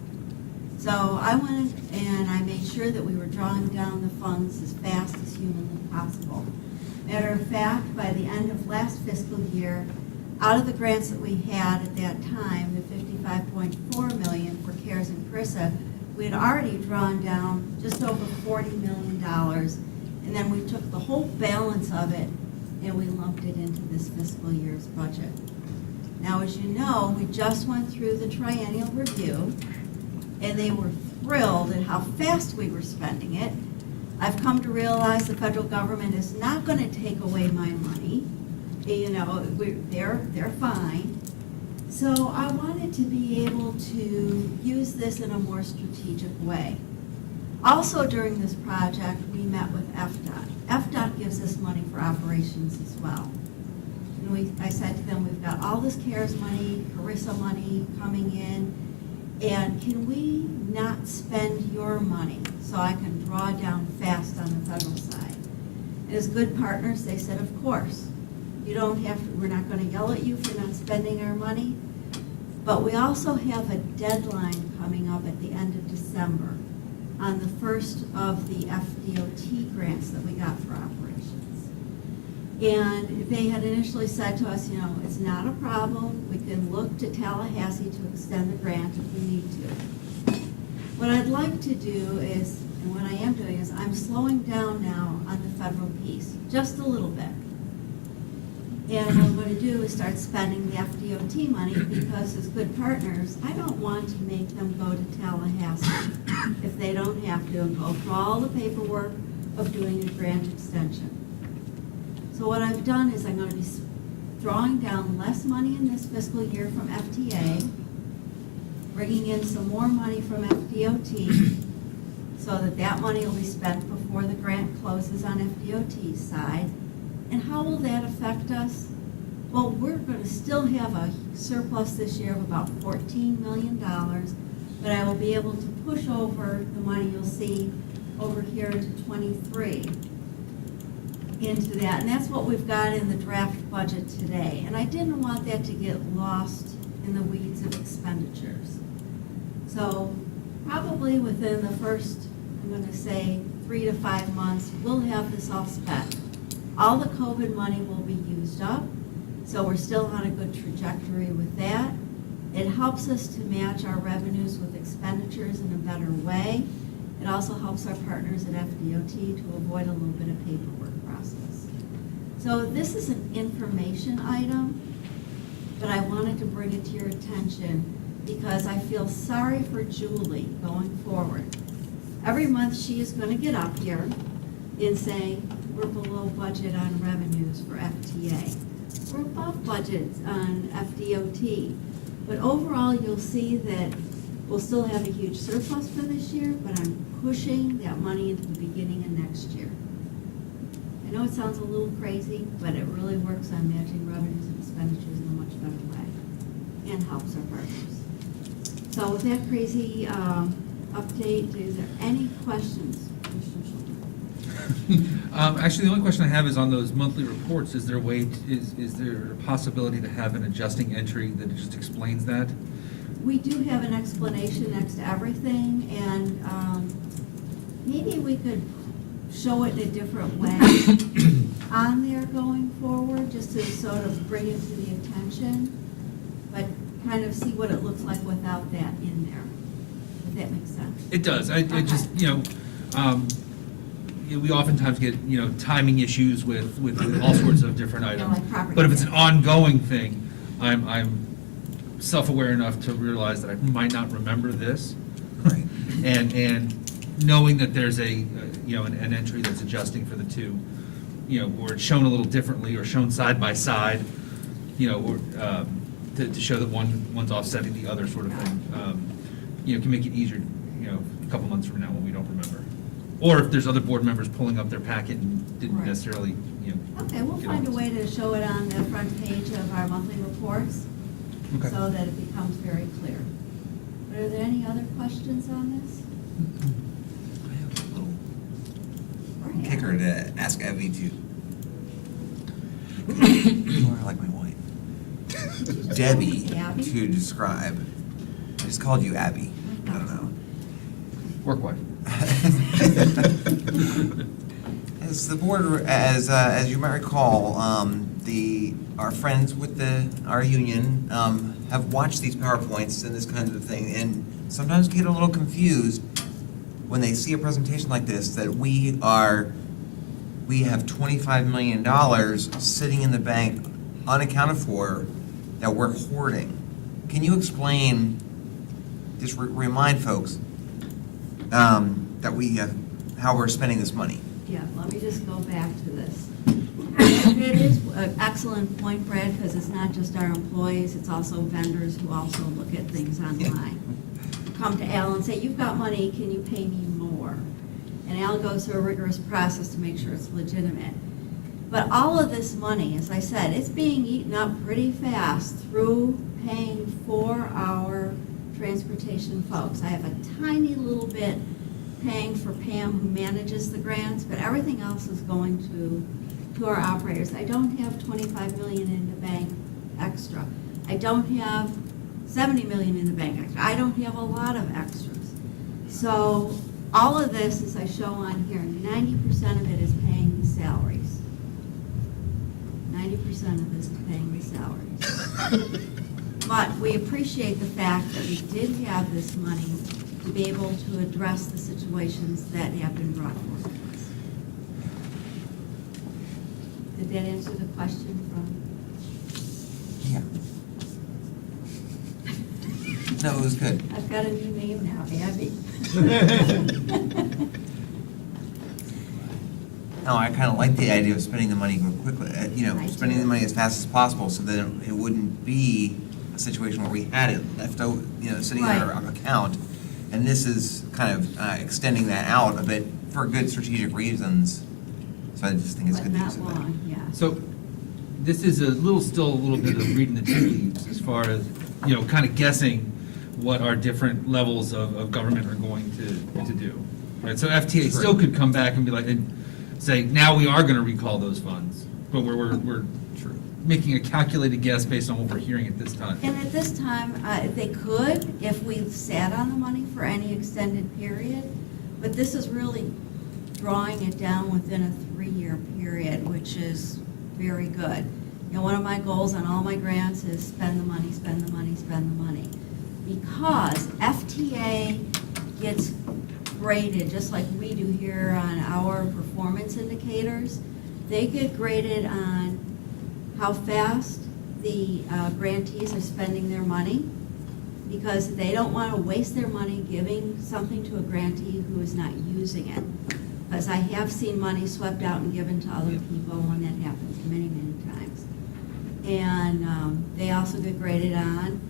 So I went and I made sure that we were drawing down the funds as fast as humanly possible. Matter of fact, by the end of last fiscal year, out of the grants that we had at that time, the $55.4 million for CARES and CRISA, we had already drawn down just over $40 million, and then we took the whole balance of it and we lumped it into this fiscal year's budget. Now, as you know, we just went through the triennial review, and they were thrilled at how fast we were spending it. I've come to realize the federal government is not going to take away my money. You know, they're fine. So I wanted to be able to use this in a more strategic way. Also during this project, we met with FDOT. FDOT gives us money for operations as well. And I said to them, we've got all this CARES money, Carissa money coming in, and can we not spend your money so I can draw down fast on the federal side? And as good partners, they said, of course. You don't have to, we're not going to yell at you for not spending our money, but we also have a deadline coming up at the end of December on the first of the FDOT grants that we got for operations. And they had initially said to us, you know, it's not a problem. We can look to Tallahassee to extend the grant if we need to. What I'd like to do is, and what I am doing is, I'm slowing down now on the federal piece, just a little bit. And what I'm going to do is start spending the FDOT money because as good partners, I don't want to make them go to Tallahassee if they don't have to and go through all the paperwork of doing a grant extension. So what I've done is I'm going to be drawing down less money in this fiscal year from FTA, bringing in some more money from FDOT so that that money will be spent before the grant closes on FDOT's side. And how will that affect us? Well, we're going to still have a surplus this year of about $14 million, but I will be able to push over the money you'll see over here into 23 into that, and that's what we've got in the draft budget today. And I didn't want that to get lost in the weeds of expenditures. So probably within the first, I'm gonna say, 3 to 5 months, we'll have this all spent. All the COVID money will be used up, so we're still on a good trajectory with that. It helps us to match our revenues with expenditures in a better way. It also helps our partners at FDOT to avoid a little bit of paperwork process. So this is an information item, but I wanted to bring it to your attention because I feel sorry for Julie going forward. Every month she is going to get up here and say, we're below budget on revenues for FTA. We're above budget on FDOT. But overall, you'll see that we'll still have a huge surplus for this year, but I'm pushing that money into the beginning of next year. I know it sounds a little crazy, but it really works on matching revenues and expenditures in a much better way and helps our partners. So with that crazy update, is there any questions, Mr. Schulman? Actually, the only question I have is on those monthly reports, is there a way, is there a possibility to have an adjusting entry that just explains that? We do have an explanation next to everything, and maybe we could show it in a different way on there going forward, just to sort of bring it to the attention, but kind of see what it looks like without that in there, if that makes sense. It does. I just, we oftentimes get, timing issues with all sorts of different items. like property But if it's an tax. ongoing thing, I'm self-aware enough to realize that I might not remember this. Right. And knowing that there's an entry that's adjusting for the two, or it's shown a little differently or shown side by side, or to show that one's offsetting the other sort of thing, can make it easier, a couple months from now when we don't remember. Or if there's other board members pulling up their packet and didn't Right. necessarily, Okay, we'll get find a on way to show it on the front page of our monthly reports, Okay. so that it becomes very clear. But are there any other questions on this? I have a little Go ahead. kicker to ask Abby to. More like my wife. Debbie Abby? to describe. I just called you Abby. I don't know. work wife. As the board, as you might recall, our friends with our union have watched these PowerPoints and this kind of thing, and sometimes get a little confused when they see a presentation like this, that we have $25 million sitting in the bank unaccounted for that we're hoarding. Can you explain, just remind folks, that we have, how we're spending this money? Yeah, let me just go back to this. It is an excellent point, Brad, because it's not just our employees, it's also vendors who also look at things online. Come to Al and say, you've got money, can you pay me more? And Al goes through a rigorous process to make sure it's legitimate. But all of this money, as I said, it's being eaten up pretty fast through paying for our transportation folks. I have a tiny little bit paying for Pam, who manages the grants, but everything else is going to our operators. I don't have 25 million in the bank extra. I don't have 70 million in the bank extra. I don't have a lot of extras. So all of this, as I show on here, 90% of it is paying the salaries. 90% of this is paying the salaries. But we appreciate the fact that we did have this money to be able to address the situations that have been brought forward to us. Did that answer the question from? Yeah. No, it was good. I've got a new name now, Abby. No, I kind of like the idea of spending the money quickly, I spending do. the money as fast as possible, so that it wouldn't be a situation where we had it left out, sitting in our Right. account. And this is kind of extending that out a bit for good strategic reasons. So I just think it's But good to not use it. long, yeah. So this is still a little bit of reading the tea leaves as far as, kind of guessing what our different levels of government are going to do. Right, so FTA still could come back and be like, and say, now we are gonna recall those funds, but we're making a calculated guess based on what we're hearing at this time. And at this time, they could, if we sat on the money for any extended period, but this is really drawing it down within a 3-year period, which is very good. You know, one of my goals on all my grants is spend the money, spend the money, spend the money. Because FTA gets graded, just like we do here on our performance indicators. They get graded on how fast the grantees are spending their money, because they don't want to waste their money giving something to a grantee who is not using it. Because I have seen money swept out and given to other people, and that happens many, many times. And they also get graded on,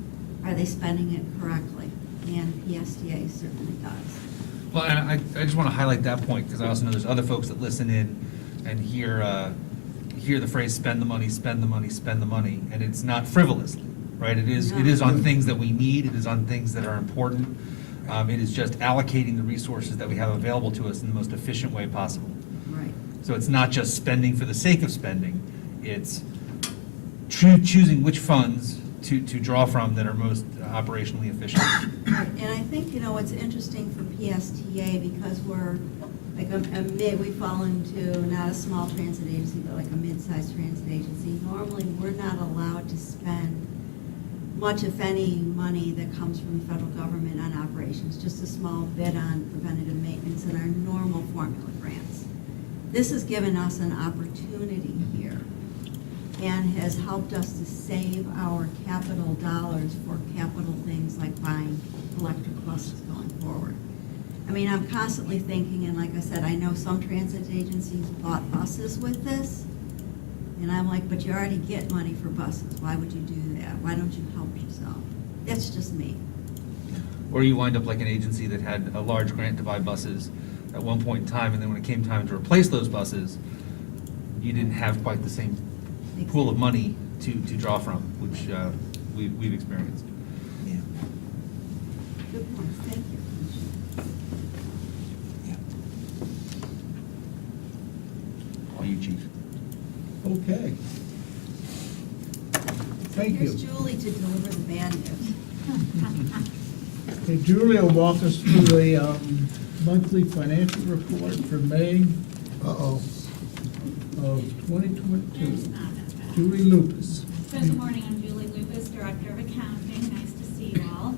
are they spending it correctly? And PSTA certainly does. Well, and I just want to highlight that point, because I also know there's other folks that listen in and hear the phrase "spend the money, spend the money, spend the money," and it's not frivolously, right? It is on things that we need. It is on things that are important. It is just allocating the resources that we have available to us in the most efficient way possible. Right. So it's not just spending for the sake of spending. It's choosing which funds to draw from that are most operationally efficient. Right, and I think, you know, what's interesting for PSTA, because we're like we fall into not a small transit agency, but like a mid-sized transit agency. Normally, we're not allowed to spend much, if any, money that comes from the federal government on operations, just a small bit on preventative maintenance and our normal formula grants. This has given us an opportunity here and has helped us to save our capital dollars for capital things like buying electric buses going forward. I mean, I'm constantly thinking, and like I said, I know some transit agencies bought buses with this, and I'm like, but you already get money for buses. Why would you do that? Why don't you help yourself? That's just me. Or you wind up like an agency that had a large grant to buy buses at one point in time, and then when it came time to replace those buses, you didn't have quite the same pool of money to draw from, which we've experienced. Yeah. Good point, thank you. All you, Chief. Okay. Thank Here's you. Julie to deliver the bad news. Okay, Julie will walk us through the monthly financial report for May Uh-oh. of 2022. There's not that bad. Julie Lucas. Good morning, I'm Julie Lucas, Director of Accounting. Nice to see you all.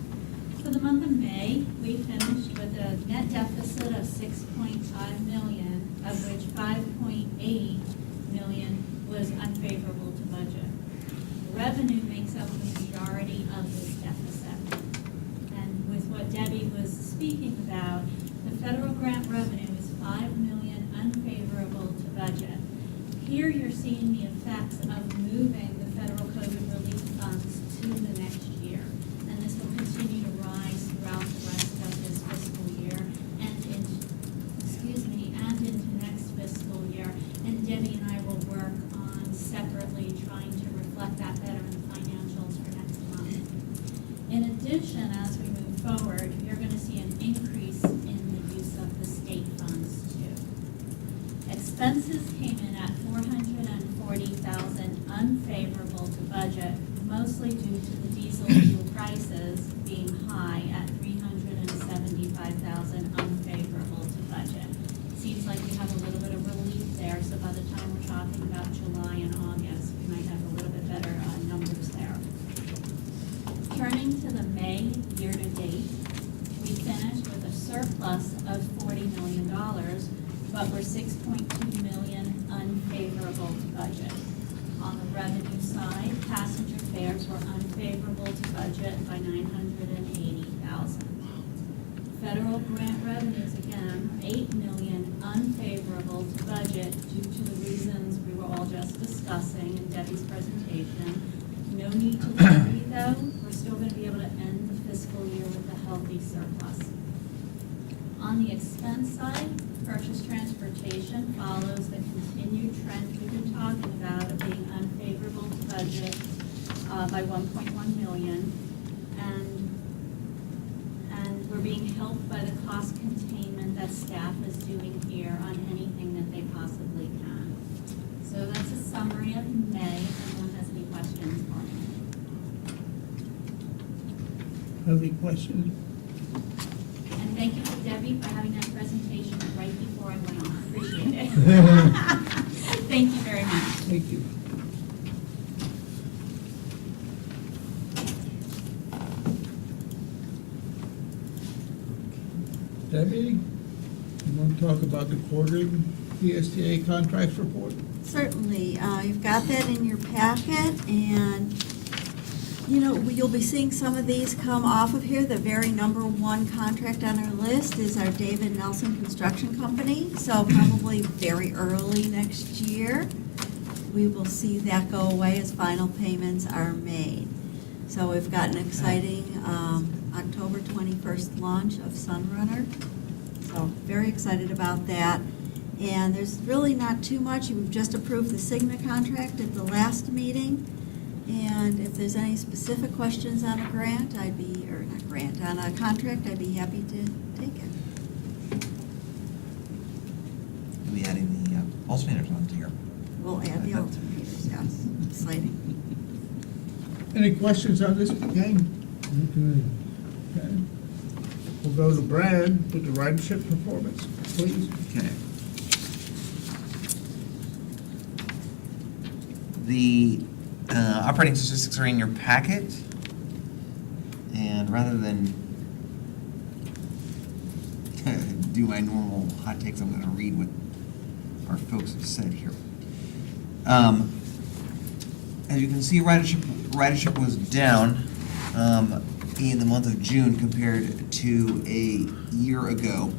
For the month of May, we finished with a net deficit of $6.5 million, of which $5.8 million was unfavorable to budget. Revenue makes up the majority of this deficit. And with what Debbie was speaking about, the federal grant revenue is $5 million unfavorable to budget. Here you're seeing the effects of moving the federal COVID relief funds to the next year. And this will continue to rise throughout the rest of this fiscal year and into next fiscal year. And Debbie and I will work on separately trying to reflect that better in the financials for next month. In addition, as we move forward, you're going to see an increase in the use of the state funds too. Expenses came in at $440,000 unfavorable to budget, mostly due to the diesel fuel prices being high at $375,000 unfavorable to budget. Seems like we have a little bit of relief there, so by the time we're talking about July and August, we might have a little bit better numbers there. Turning to the May year-to-date, we finished with a surplus of $40 million, but we're $6.2 million unfavorable to budget. On the revenue side, passenger fares were unfavorable to budget by $980,000. Federal grant revenues, again, $8 million unfavorable to budget due to the reasons we were all just discussing in Debbie's presentation. No need to worry, though. We're still going to be able to end the fiscal year with a healthy surplus. On the expense side, purchase transportation follows the continued trend we've been talking about of being unfavorable to budget by $1.1 million. And We're being helped by the cost containment that staff is doing here on anything that they possibly can. So that's a summary of May, if anyone has any questions for me. Have any questions? And thank you to Debbie for having that presentation right before I went on. Appreciate it. Thank you very much. Thank you. Debbie, you want to talk about the quarterly PSTA contracts report? Certainly, you've got that in your packet, and, you know, you'll be seeing some of these come off of here. The very number one contract on our list is our David Nelson Construction Company, so probably very early next year, we will see that go away as final payments are made. So we've got an exciting October 21st launch of Sunrunner, so very excited about that. And there's really not too much. We've just approved the Cigna contract at the last meeting. And if there's any specific questions on a grant, on a contract, I'd be happy to take it. We'll be adding the alternators onto here. We'll add the alternators, yes. Exciting. Any questions on this game? Okay. We'll go to Brad with the ridership performance, please. Okay. The operating statistics are in your packet. And rather than do my normal hot takes, I'm going to read what our folks have said here. As you can see, ridership was down in the month of June compared to a year ago.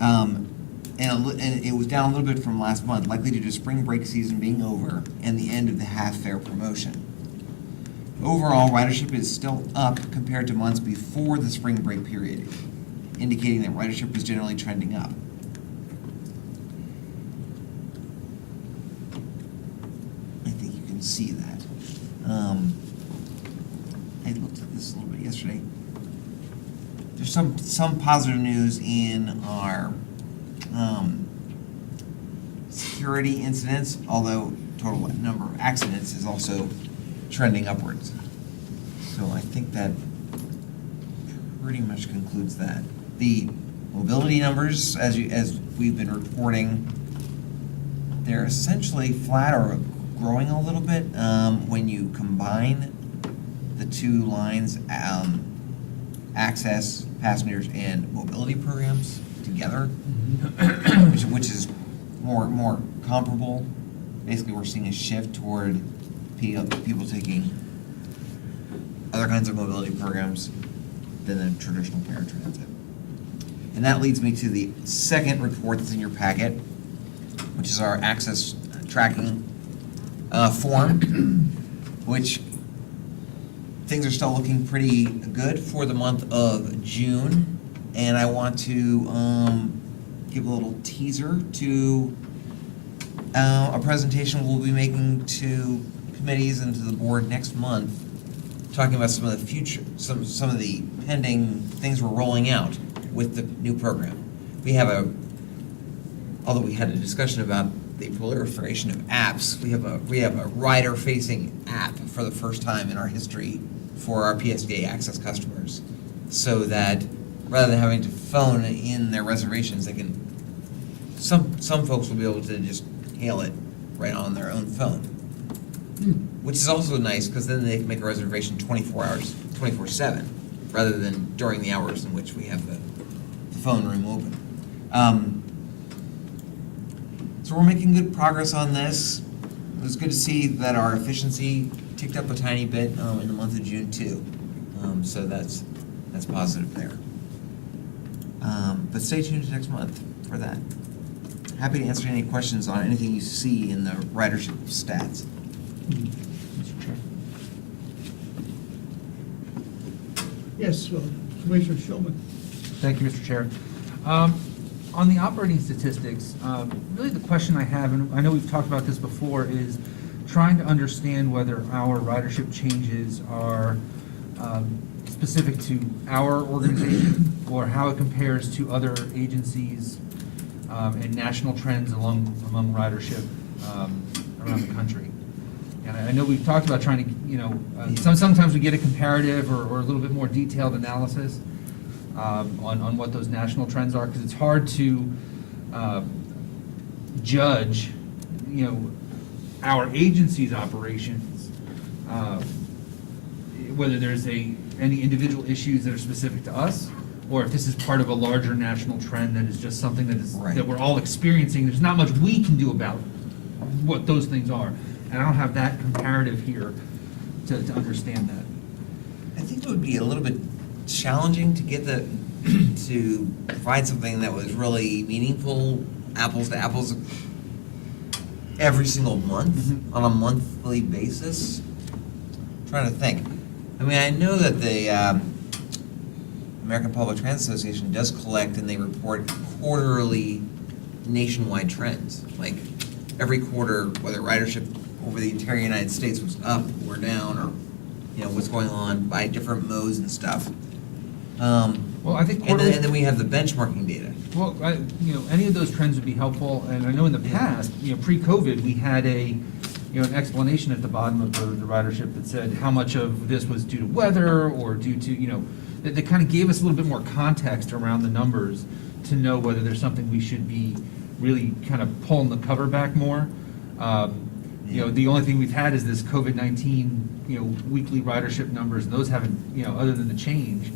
And it was down a little bit from last month, likely due to spring break season being over and the end of the half-fare promotion. Overall, ridership is still up compared to months before the spring break period, indicating that ridership was generally trending up. I think you can see that. I looked at this a little bit yesterday. There's some positive news in our security incidents, although total number of accidents is also trending upwards. So I think that pretty much concludes that. The mobility numbers, as we've been reporting, they're essentially flat or growing a little bit when you combine the two lines, access, passengers, and mobility programs together, which is more comparable. Basically, we're seeing a shift toward people taking other kinds of mobility programs than the traditional paratransit. And that leads me to the second report that's in your packet, which is our access tracking form, which things are still looking pretty good for the month of June. And I want to give a little teaser to a presentation we'll be making to committees and to the board next month, talking about some of the future, some of the pending things we're rolling out with the new program. Although we had a discussion about the proliferation of apps, we have a rider-facing app for the first time in our history for our PSDA access customers, so that rather than having to phone in their reservations, they can. Some folks will be able to just hail it right on their own phone, which is also nice because then they can make a reservation 24 hours, 24/7, rather than during the hours in which we have the phone room open. So we're making good progress on this. It was good to see that our efficiency ticked up a tiny bit in the month of June too. So that's positive there. But stay tuned to next month for that. Happy to answer any questions on anything you see in the ridership stats. Mr. Chair. Yes, Commissioner Shulman. Thank you, Mr. Chair. On the operating statistics, really the question I have, and I know we've talked about this before, is trying to understand whether our ridership changes are specific to our organization or how it compares to other agencies and national trends among ridership around the country. And I know we've talked about trying to, sometimes we get a comparative or a little bit more detailed analysis on what those national trends are, because it's hard to judge, our agency's operations, whether there's any individual issues that are specific to us, or if this is part of a larger national trend that is just something that we're all experiencing. There's not much we can do about what those things are. And I don't have that comparative here to understand that. I think it would be a little bit challenging to get to provide something that was really meaningful, apples to apples, every single month, on a monthly basis. I'm trying to think. I mean, I know that the American Public Transit Association does collect and they report quarterly nationwide trends. Like every quarter, whether ridership over the entire United States was up or down, or what's going on by different modes and stuff. Well, I think and then we have the benchmarking data. Well, any of those trends would be helpful, and I know in the past, pre-COVID, we had an explanation at the bottom of the ridership that said how much of this was due to weather or due to, that kind of gave us a little bit more context around the numbers to know whether there's something we should be really kind of pulling the cover back more. The only thing we've had is this COVID-19, weekly ridership numbers, and those haven't, other than the change,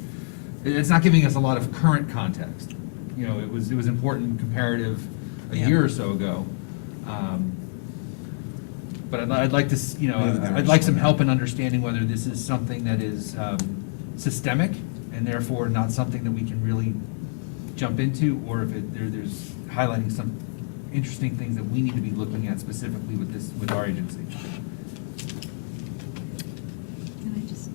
it's not giving us a lot of current context. It was important comparative a year or so ago. But I'd like to, I'd like some help in understanding whether this is something that is systemic and therefore not something that we can really jump into, or if there's highlighting some interesting things that we need to be looking at specifically with our agency. Can I just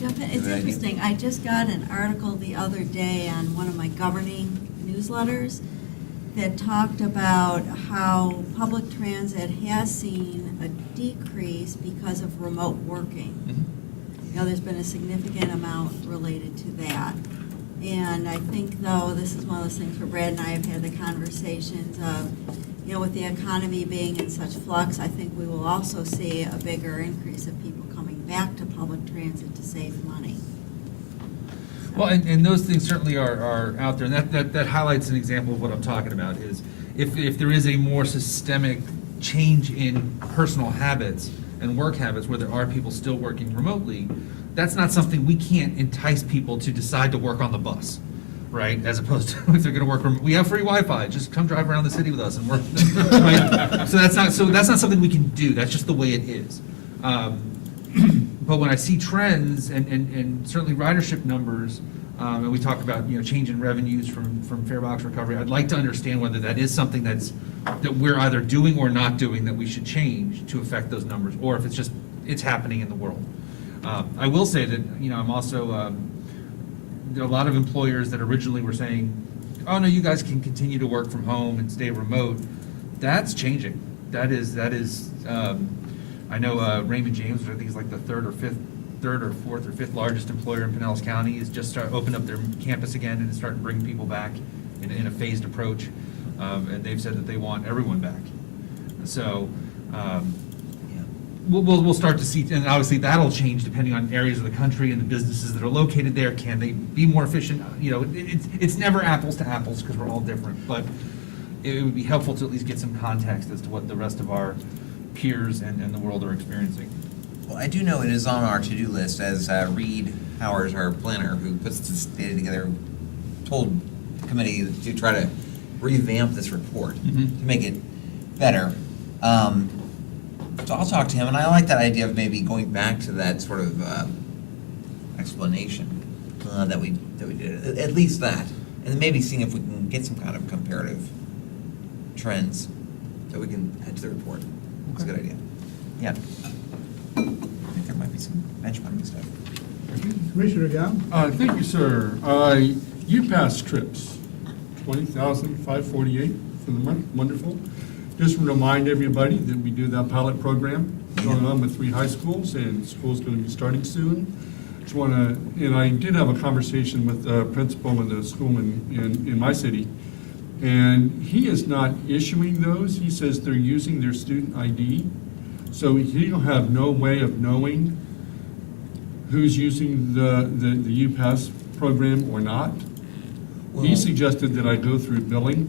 jump in? It's interesting. I just got an article the other day on one of my governing newsletters that talked about how public transit has seen a decrease because of remote working. There's been a significant amount related to that. And I think, though, this is one of those things where Brad and I have had the conversations of, with the economy being in such flux, I think we will also see a bigger increase of people coming back to public transit to save money. Well, and those things certainly are out there, and that highlights an example of what I'm talking about, is if there is a more systemic change in personal habits and work habits where there are people still working remotely, that's not something we can't entice people to decide to work on the bus, right? As opposed to if they're going to work we have free Wi-Fi, just come drive around the city with us and work. Right? So that's not something we can do. That's just the way it is. But when I see trends and certainly ridership numbers, and we talk about change in revenues from fare box recovery, I'd like to understand whether that is something that we're either doing or not doing that we should change to affect those numbers, or if it's happening in the world. I will say that I'm also there are a lot of employers that originally were saying, oh no, you guys can continue to work from home and stay remote. That's changing. That is. I know Raymond James, which I think is like the third or fourth or fifth largest employer in Pinellas County, is just opened up their campus again and starting to bring people back in a phased approach. And they've said that they want everyone back. So we'll start to see, and obviously that'll change depending on areas of the country and the businesses that are located there. Can they be more efficient? It's never apples to apples because we're all different, but it would be helpful to at least get some context as to what the rest of our peers and the world are experiencing. Well, I do know it is on our to-do list, as Reed Howard, our planner, who puts this data together, told the committee to try to revamp this report to make it better. So I'll talk to him, and I like that idea of maybe going back to that sort of explanation that we did, at least that, and then maybe seeing if we can get some kind of comparative trends that we can add to the report. That's a good idea. Yeah. I think there might be some benchmarking stuff. Commissioner Gao? Thank you, sir. UPass trips, 20,548 for the month. Wonderful. Just remind everybody that we do that pilot program going on with 3 high schools, and school's going to be starting soon. just want to, and I did have a conversation with the principal in the school in my city, and he is not issuing those. He says they're using their student ID, so he'll have no way of knowing who's using the UPass program or not. He Well- suggested that I go through billing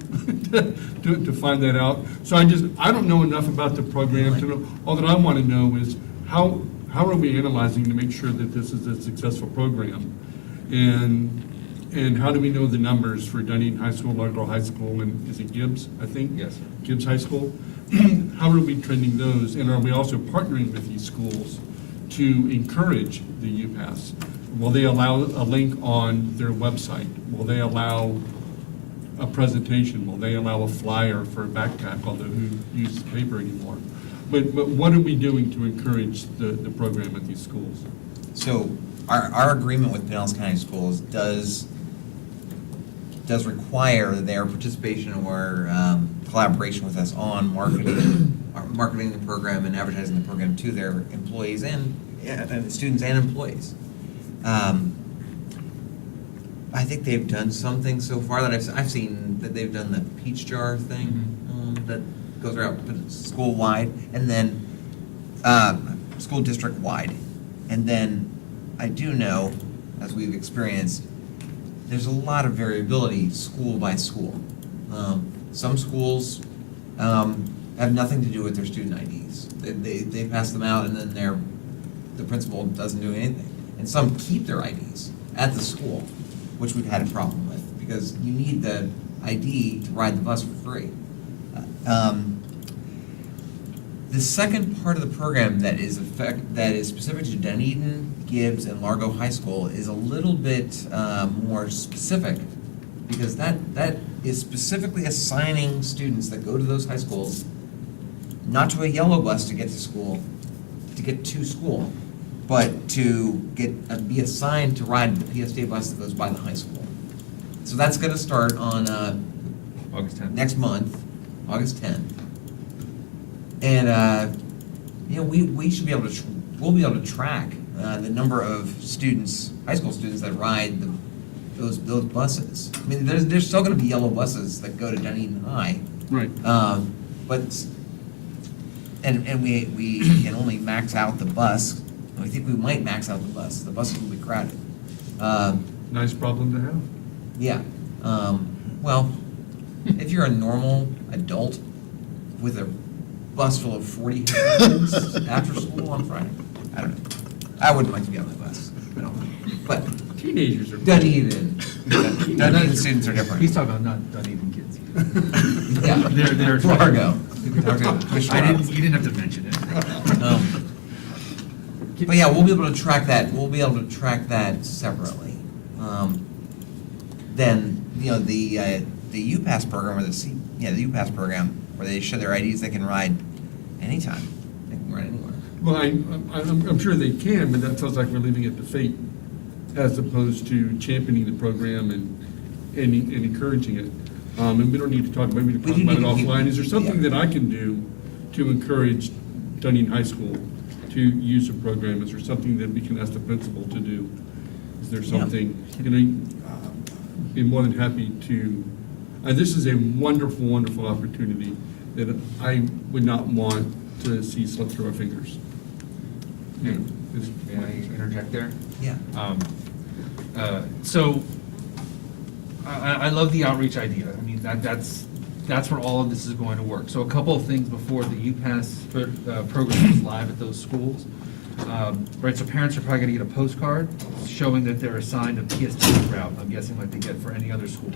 to find that out. So I don't know enough about the program to know. All that I want to know is how are we analyzing to make sure that this is a successful program? And how do we know the numbers for Dunedin High School, Largo High School, and is it Gibbs, I think? Yes. Gibbs High School? How are we trending those? And are we also partnering with these schools to encourage the UPass? Will they allow a link on their website? Will they allow a presentation? Will they allow a flyer for a backpack, although who uses paper anymore? But what are we doing to encourage the program at these schools? So our agreement with Pinellas County Schools does require their participation or collaboration with us on marketing the program and advertising the program to their employees and students and employees. I think they've done something so far that I've seen that they've done the peach jar thing that goes around school wide and then school district wide, and then I do know, as we've experienced, there's a lot of variability school by school. Some schools have nothing to do with their student IDs. They pass them out and then the principal doesn't do anything. And some keep their IDs at the school, which we've had a problem with, because you need the ID to ride the bus for free. The second part of the program that is specific to Dunedin, Gibbs, and Largo High School is a little bit more specific, because that is specifically assigning students that go to those high schools not to a yellow bus to get to school, but to be assigned to ride the PSTA bus that goes by the high school. So that's going to start on August 10th. next month, August 10th. And we should be able to we'll be able to track the number of students, high school students, that ride those buses. I mean, there's still going to be yellow buses that go to Dunedin High. Right. But we can only max out the bus. I think we might max out the bus. The buses will be crowded. Nice problem to have. Yeah. Well, if you're a normal adult with a bus full of 40 students after school on Friday, I don't know. I wouldn't like to be on the bus. I don't know. But Teenagers are. Dunedin students are different. He's talking about not Dunedin kids. Yeah. They're Largo. You didn't have to mention it. But yeah, we'll be able to track that. We'll be able to track that separately. Then the UPass program or the UPass program where they show their IDs, they can ride anytime. They can ride anywhere. Well, I'm sure they can, but that sounds like we're leaving it to fate as opposed to championing the program and encouraging it. And we don't need to talk about it need to offline. Is there something that I can do to encourage Dunedin High School to use the program? Is there something that we can ask the principal to do? Is there something, be more than happy to, this is a wonderful, wonderful opportunity that I would not want to see slip through our fingers. May I interject there? Yeah. So, I love the outreach idea. I mean, that's where all of this is going to work. So a couple of things before the UPass program is live at those schools. Right, so parents are probably gonna get a postcard showing that they're assigned a PSTA route, I'm guessing like they get for any other school.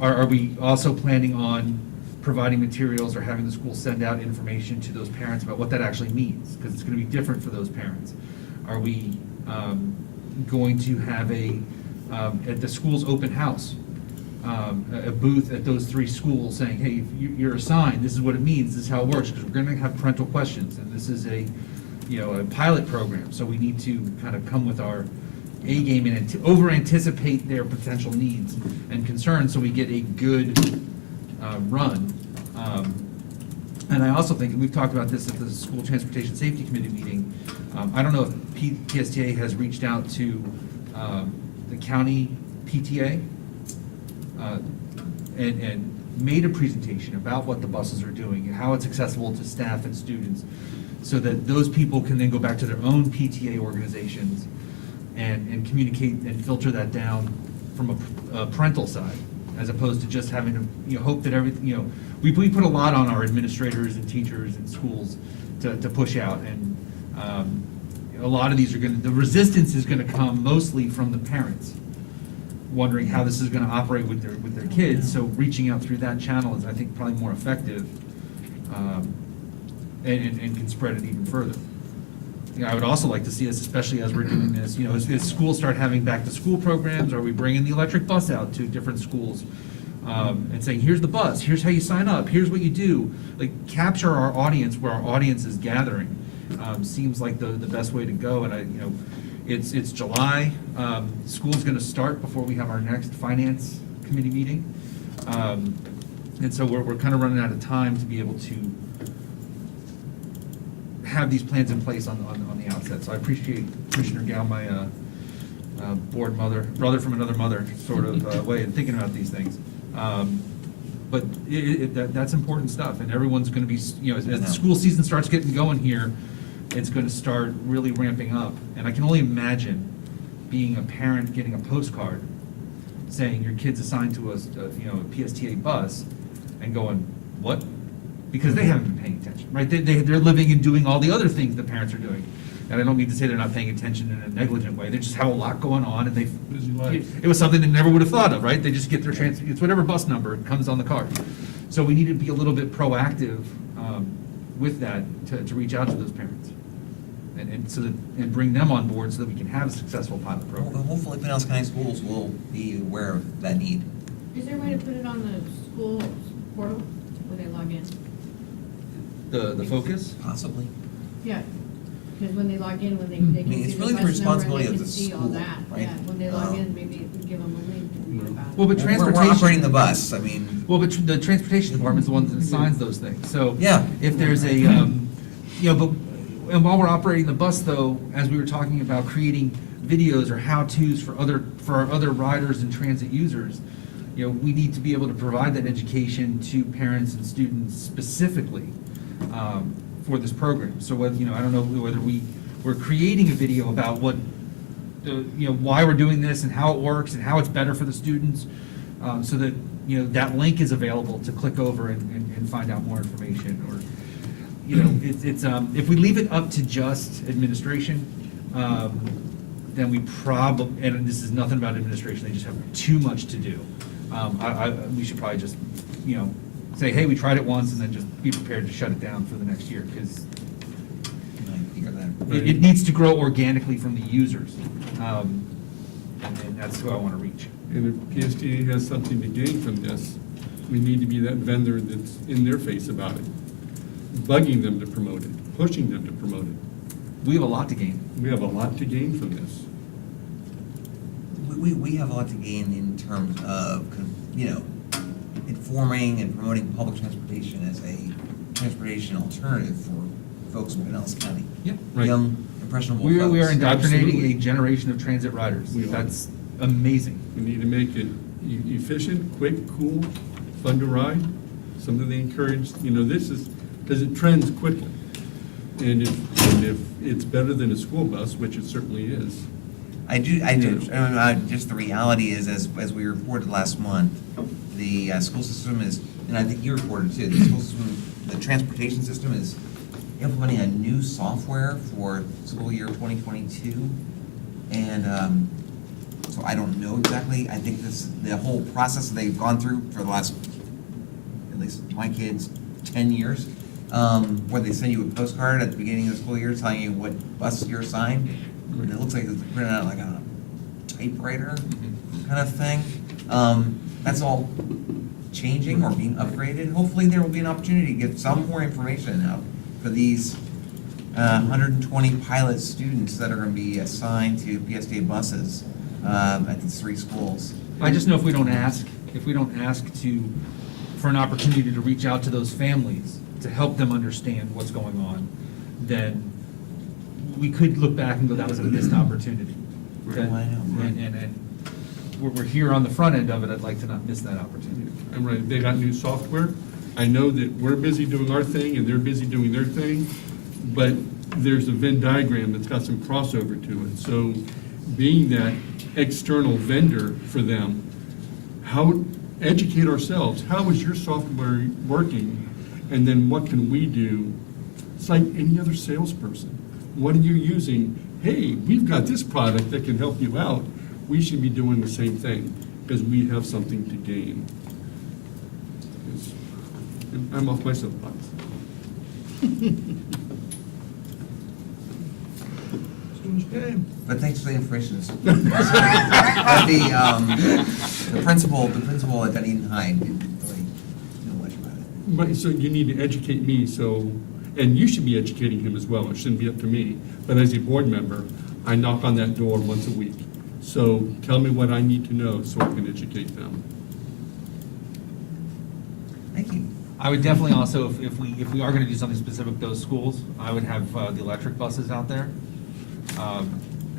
Are we also planning on providing materials or having the school send out information to those parents about what that actually means? Because it's gonna be different for those parents. Are we going to have at the school's open house, a booth at those 3 schools saying, hey, if you're assigned, this is what it means, this is how it works, because we're gonna have parental questions, and this is a pilot program, so we need to kind of come with our A game and over-anticipate their potential needs and concerns, so we get a good run. And I also think, and we've talked about this at the School Transportation Safety Committee meeting, I don't know if PSTA has reached out to the county PTA and made a presentation about what the buses are doing and how it's accessible to staff and students, so that those people can then go back to their own PTA organizations and communicate and filter that down from a parental side, as opposed to just having to, hope that everything, we put a lot on our administrators and teachers and schools to push out, and a lot of these are the resistance is gonna come mostly from the parents, wondering how this is gonna operate with their kids, so reaching out through that channel is, I think, probably more effective, and can spread it even further. I would also like to see us, especially as we're doing this, as schools start having back-to-school programs, are we bringing the electric bus out to different schools? And saying, here's the bus, here's how you sign up, here's what you do. Like, capture our audience where our audience is gathering, seems like the best way to go. And it's July, school's gonna start before we have our next finance committee meeting. And so we're kind of running out of time to be able to have these plans in place on the outset. So I appreciate Commissioner Gao, my board brother from another mother sort of way of thinking about these things. But that's important stuff, and everyone's going to be, as the school season starts getting going here, it's going to start really ramping up. And I can only imagine being a parent getting a postcard saying your kid's assigned to a PSTA bus, and going, what? Because they haven't been paying attention, right? They're living and doing all the other things the parents are doing. And I don't mean to say they're not paying attention in a negligent way. They just have a lot going on, and it was something they never would have thought of, right? They just get their it's whatever bus number comes on the card. So we need to be a little bit proactive with that to reach out to those parents and bring them on board so that we can have a successful pilot program. Well, hopefully Pinellas County Schools will be aware of that need. Is there a way to put it on the school portal where they log in? The focus? Possibly. Yeah, because when they log in, when they can it's see really the the bus number, responsibility they of can the see all school, that. right? Yeah, when they log in, maybe we give them a link to read about it. Well, but transportation. We're operating the bus, I mean. Well, but the transportation department is the one that assigns those things. So Yeah. if there's a, and while we're operating the bus, though, as we were talking about creating videos or how-tos for our other riders and transit users, we need to be able to provide that education to parents and students specifically for this program. So whether, I don't know whether we're creating a video about what, why we're doing this and how it works and how it's better for the students, so that, that link is available to click over and find out more information. Or, it's if we leave it up to just administration, then we probably, and this is nothing about administration, they just have too much to do. We should probably just, say, hey, we tried it once, and then just be prepared to shut it down for the next year, because it needs to grow organically from the users. And that's who I want to reach. And if PSTA has something to gain from this, we need to be that vendor that's in their face about it, bugging them to promote it, pushing them to promote it. We have a lot to gain. We have a lot to gain from this. We have a lot to gain in terms of, informing and promoting public transportation as a transportation alternative for folks in Pinellas County. Yeah, right. Young, impressionable We folks. are indoctrinating Absolutely. a generation of transit riders. We are. That's amazing. We need to make it efficient, quick, cool, fun to ride, something they encourage, this is, because it trends quickly. And if it's better than a school bus, which it certainly is. I do. Just the reality is, as we reported last month, the school system is, and I think you reported too, the school system, the transportation system is implementing a new software for school year 2022. And so I don't know exactly. I think the whole process that they've gone through for the last, at least my kids, 10 years, where they send you a postcard at the beginning of the school year telling you what bus you're assigned. And it looks like it's printed out like on a typewriter kind of thing. That's all changing or being upgraded. Hopefully there will be an opportunity to get some more information out for these 120 pilot students that are going to be assigned to PSTA buses at these 3 schools. I just know if we don't ask for an opportunity to reach out to those families to help them understand what's going on, then we could look back and go, that was a missed opportunity. Okay? Well, I know, right. And we're here on the front end of it, I'd like to not miss that opportunity. I'm right, they got new software. I know that we're busy doing our thing and they're busy doing their thing, but there's a Venn diagram that's got some crossover to it. So being that external vendor for them, educate ourselves, how is your software working? And then what can we do? It's like any other salesperson. What are you using? Hey, we've got this product that can help you out. We should be doing the same thing because we have something to gain. I'm off my soapbox. Okay. But thanks for the information. But the principal at Dunedin High didn't really know much about it. But, so you need to educate me, and you should be educating him as well, it shouldn't be up to me. But as a board member, I knock on that door once a week. So tell me what I need to know so I can educate them. Thank you. I would definitely also, if we are gonna do something specific to those schools, I would have the electric buses out there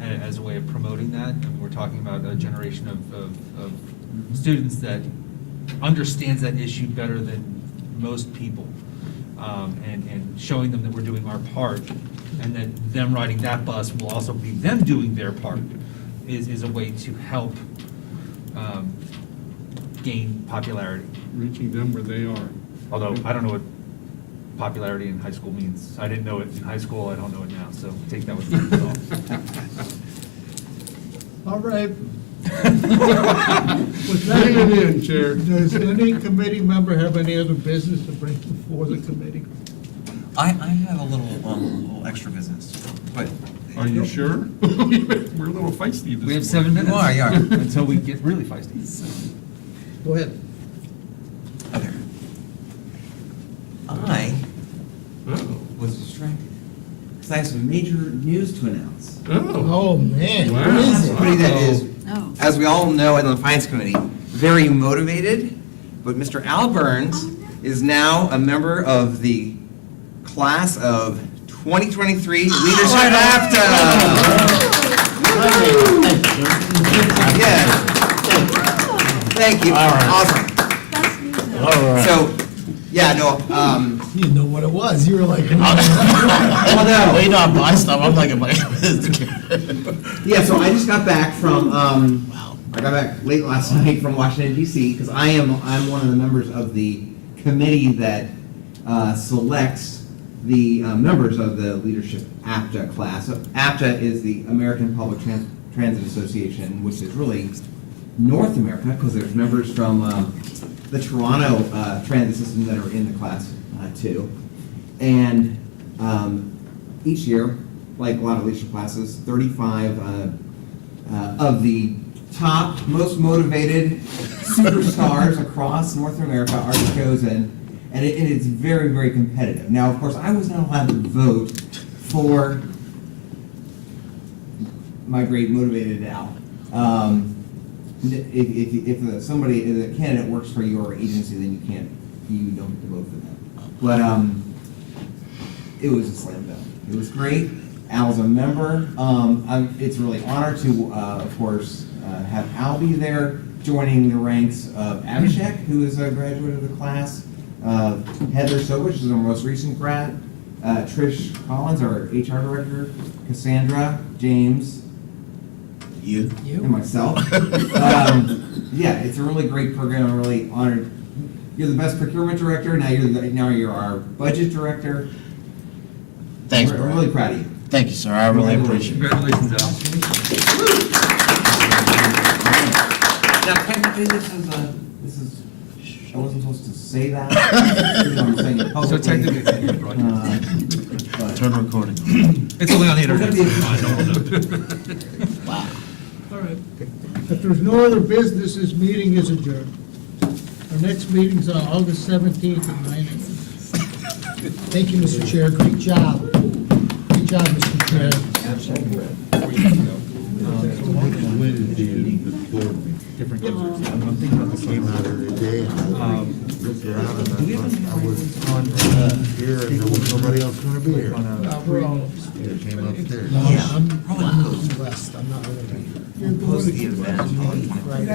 as a way of promoting that. And we're talking about a generation of students that understands that issue better than most people. And showing them that we're doing our part, and then them riding that bus will also be them doing their part, is a way to help gain popularity. Reaching them where they are. Although, I don't know what popularity in high school means. I didn't know it in high school, I don't know it now, so take that with a grain of salt. All right. With that, Bring it in, Chair. Does any committee member have any other business to bring before the committee? I have a little extra business, but. Are you sure? We're a little feisty this We have morning. 7 minutes. You are. Until we get really feisty. Go ahead. Okay. I Oh. was distracted because I have some major news to announce. Oh. Oh, man, Wow. what is it? Somebody that is, Oh. as we all know, in the Finance Committee, very motivated, but Mr. Al Burns is now a member of the class of 2023 Leadership APTA. Yeah. Thank you. Awesome. So, yeah, no, You didn't know what it was. You were like, well, no. Wait on my stuff, I'm like, Yeah, so I just got back from, I got back late last night from Washington DC, because I'm one of the members of the committee that selects the members of the Leadership APTA class. So APTA is the American Public Transit Association, which is really North America, because there's members from the Toronto transit system that are in the class too. And each year, like a lot of leadership classes, 35 of the top, most motivated superstars across North America are chosen, and it's very, very competitive. Now, of course, I was not allowed to vote for my great motivated Al. If somebody, if a candidate works for your agency, then you don't get to vote for them. But it was a slam dunk. It was great. Al's a member. It's a really honor to, of course, have Al be there, joining the ranks of Abhishek, who is a graduate of the class, Heather Sobich is our most recent grad, Trish Collins, our HR director, Cassandra, James, and myself. Yeah, it's a really great program. I'm really honored. You're the best procurement director. Now you're our budget director. Thanks, We're Brian. really proud of you. Thank you, sir, I really appreciate it. Congratulations, Al. Now, technically, this is, I wasn't supposed to say that. Even though I'm saying it publicly. So technically, it's in your broadcast. But- Turn recording. It's only on the We're gonna internet. be- Wow. All right. If there's no other business, this meeting is adjourned. Our next meeting's on August 17th at 9 a.m. thank you, Mr. Chair, great job. Great job, Mr. Chair. When is the board meeting? different users. I'm thinking about the Came out of the day and I looked around and Do we have I any was on here and there was nobody else gonna be here. on a We're all, It came upstairs. Yeah, I'm in the West, I'm not really. Post the event. Right.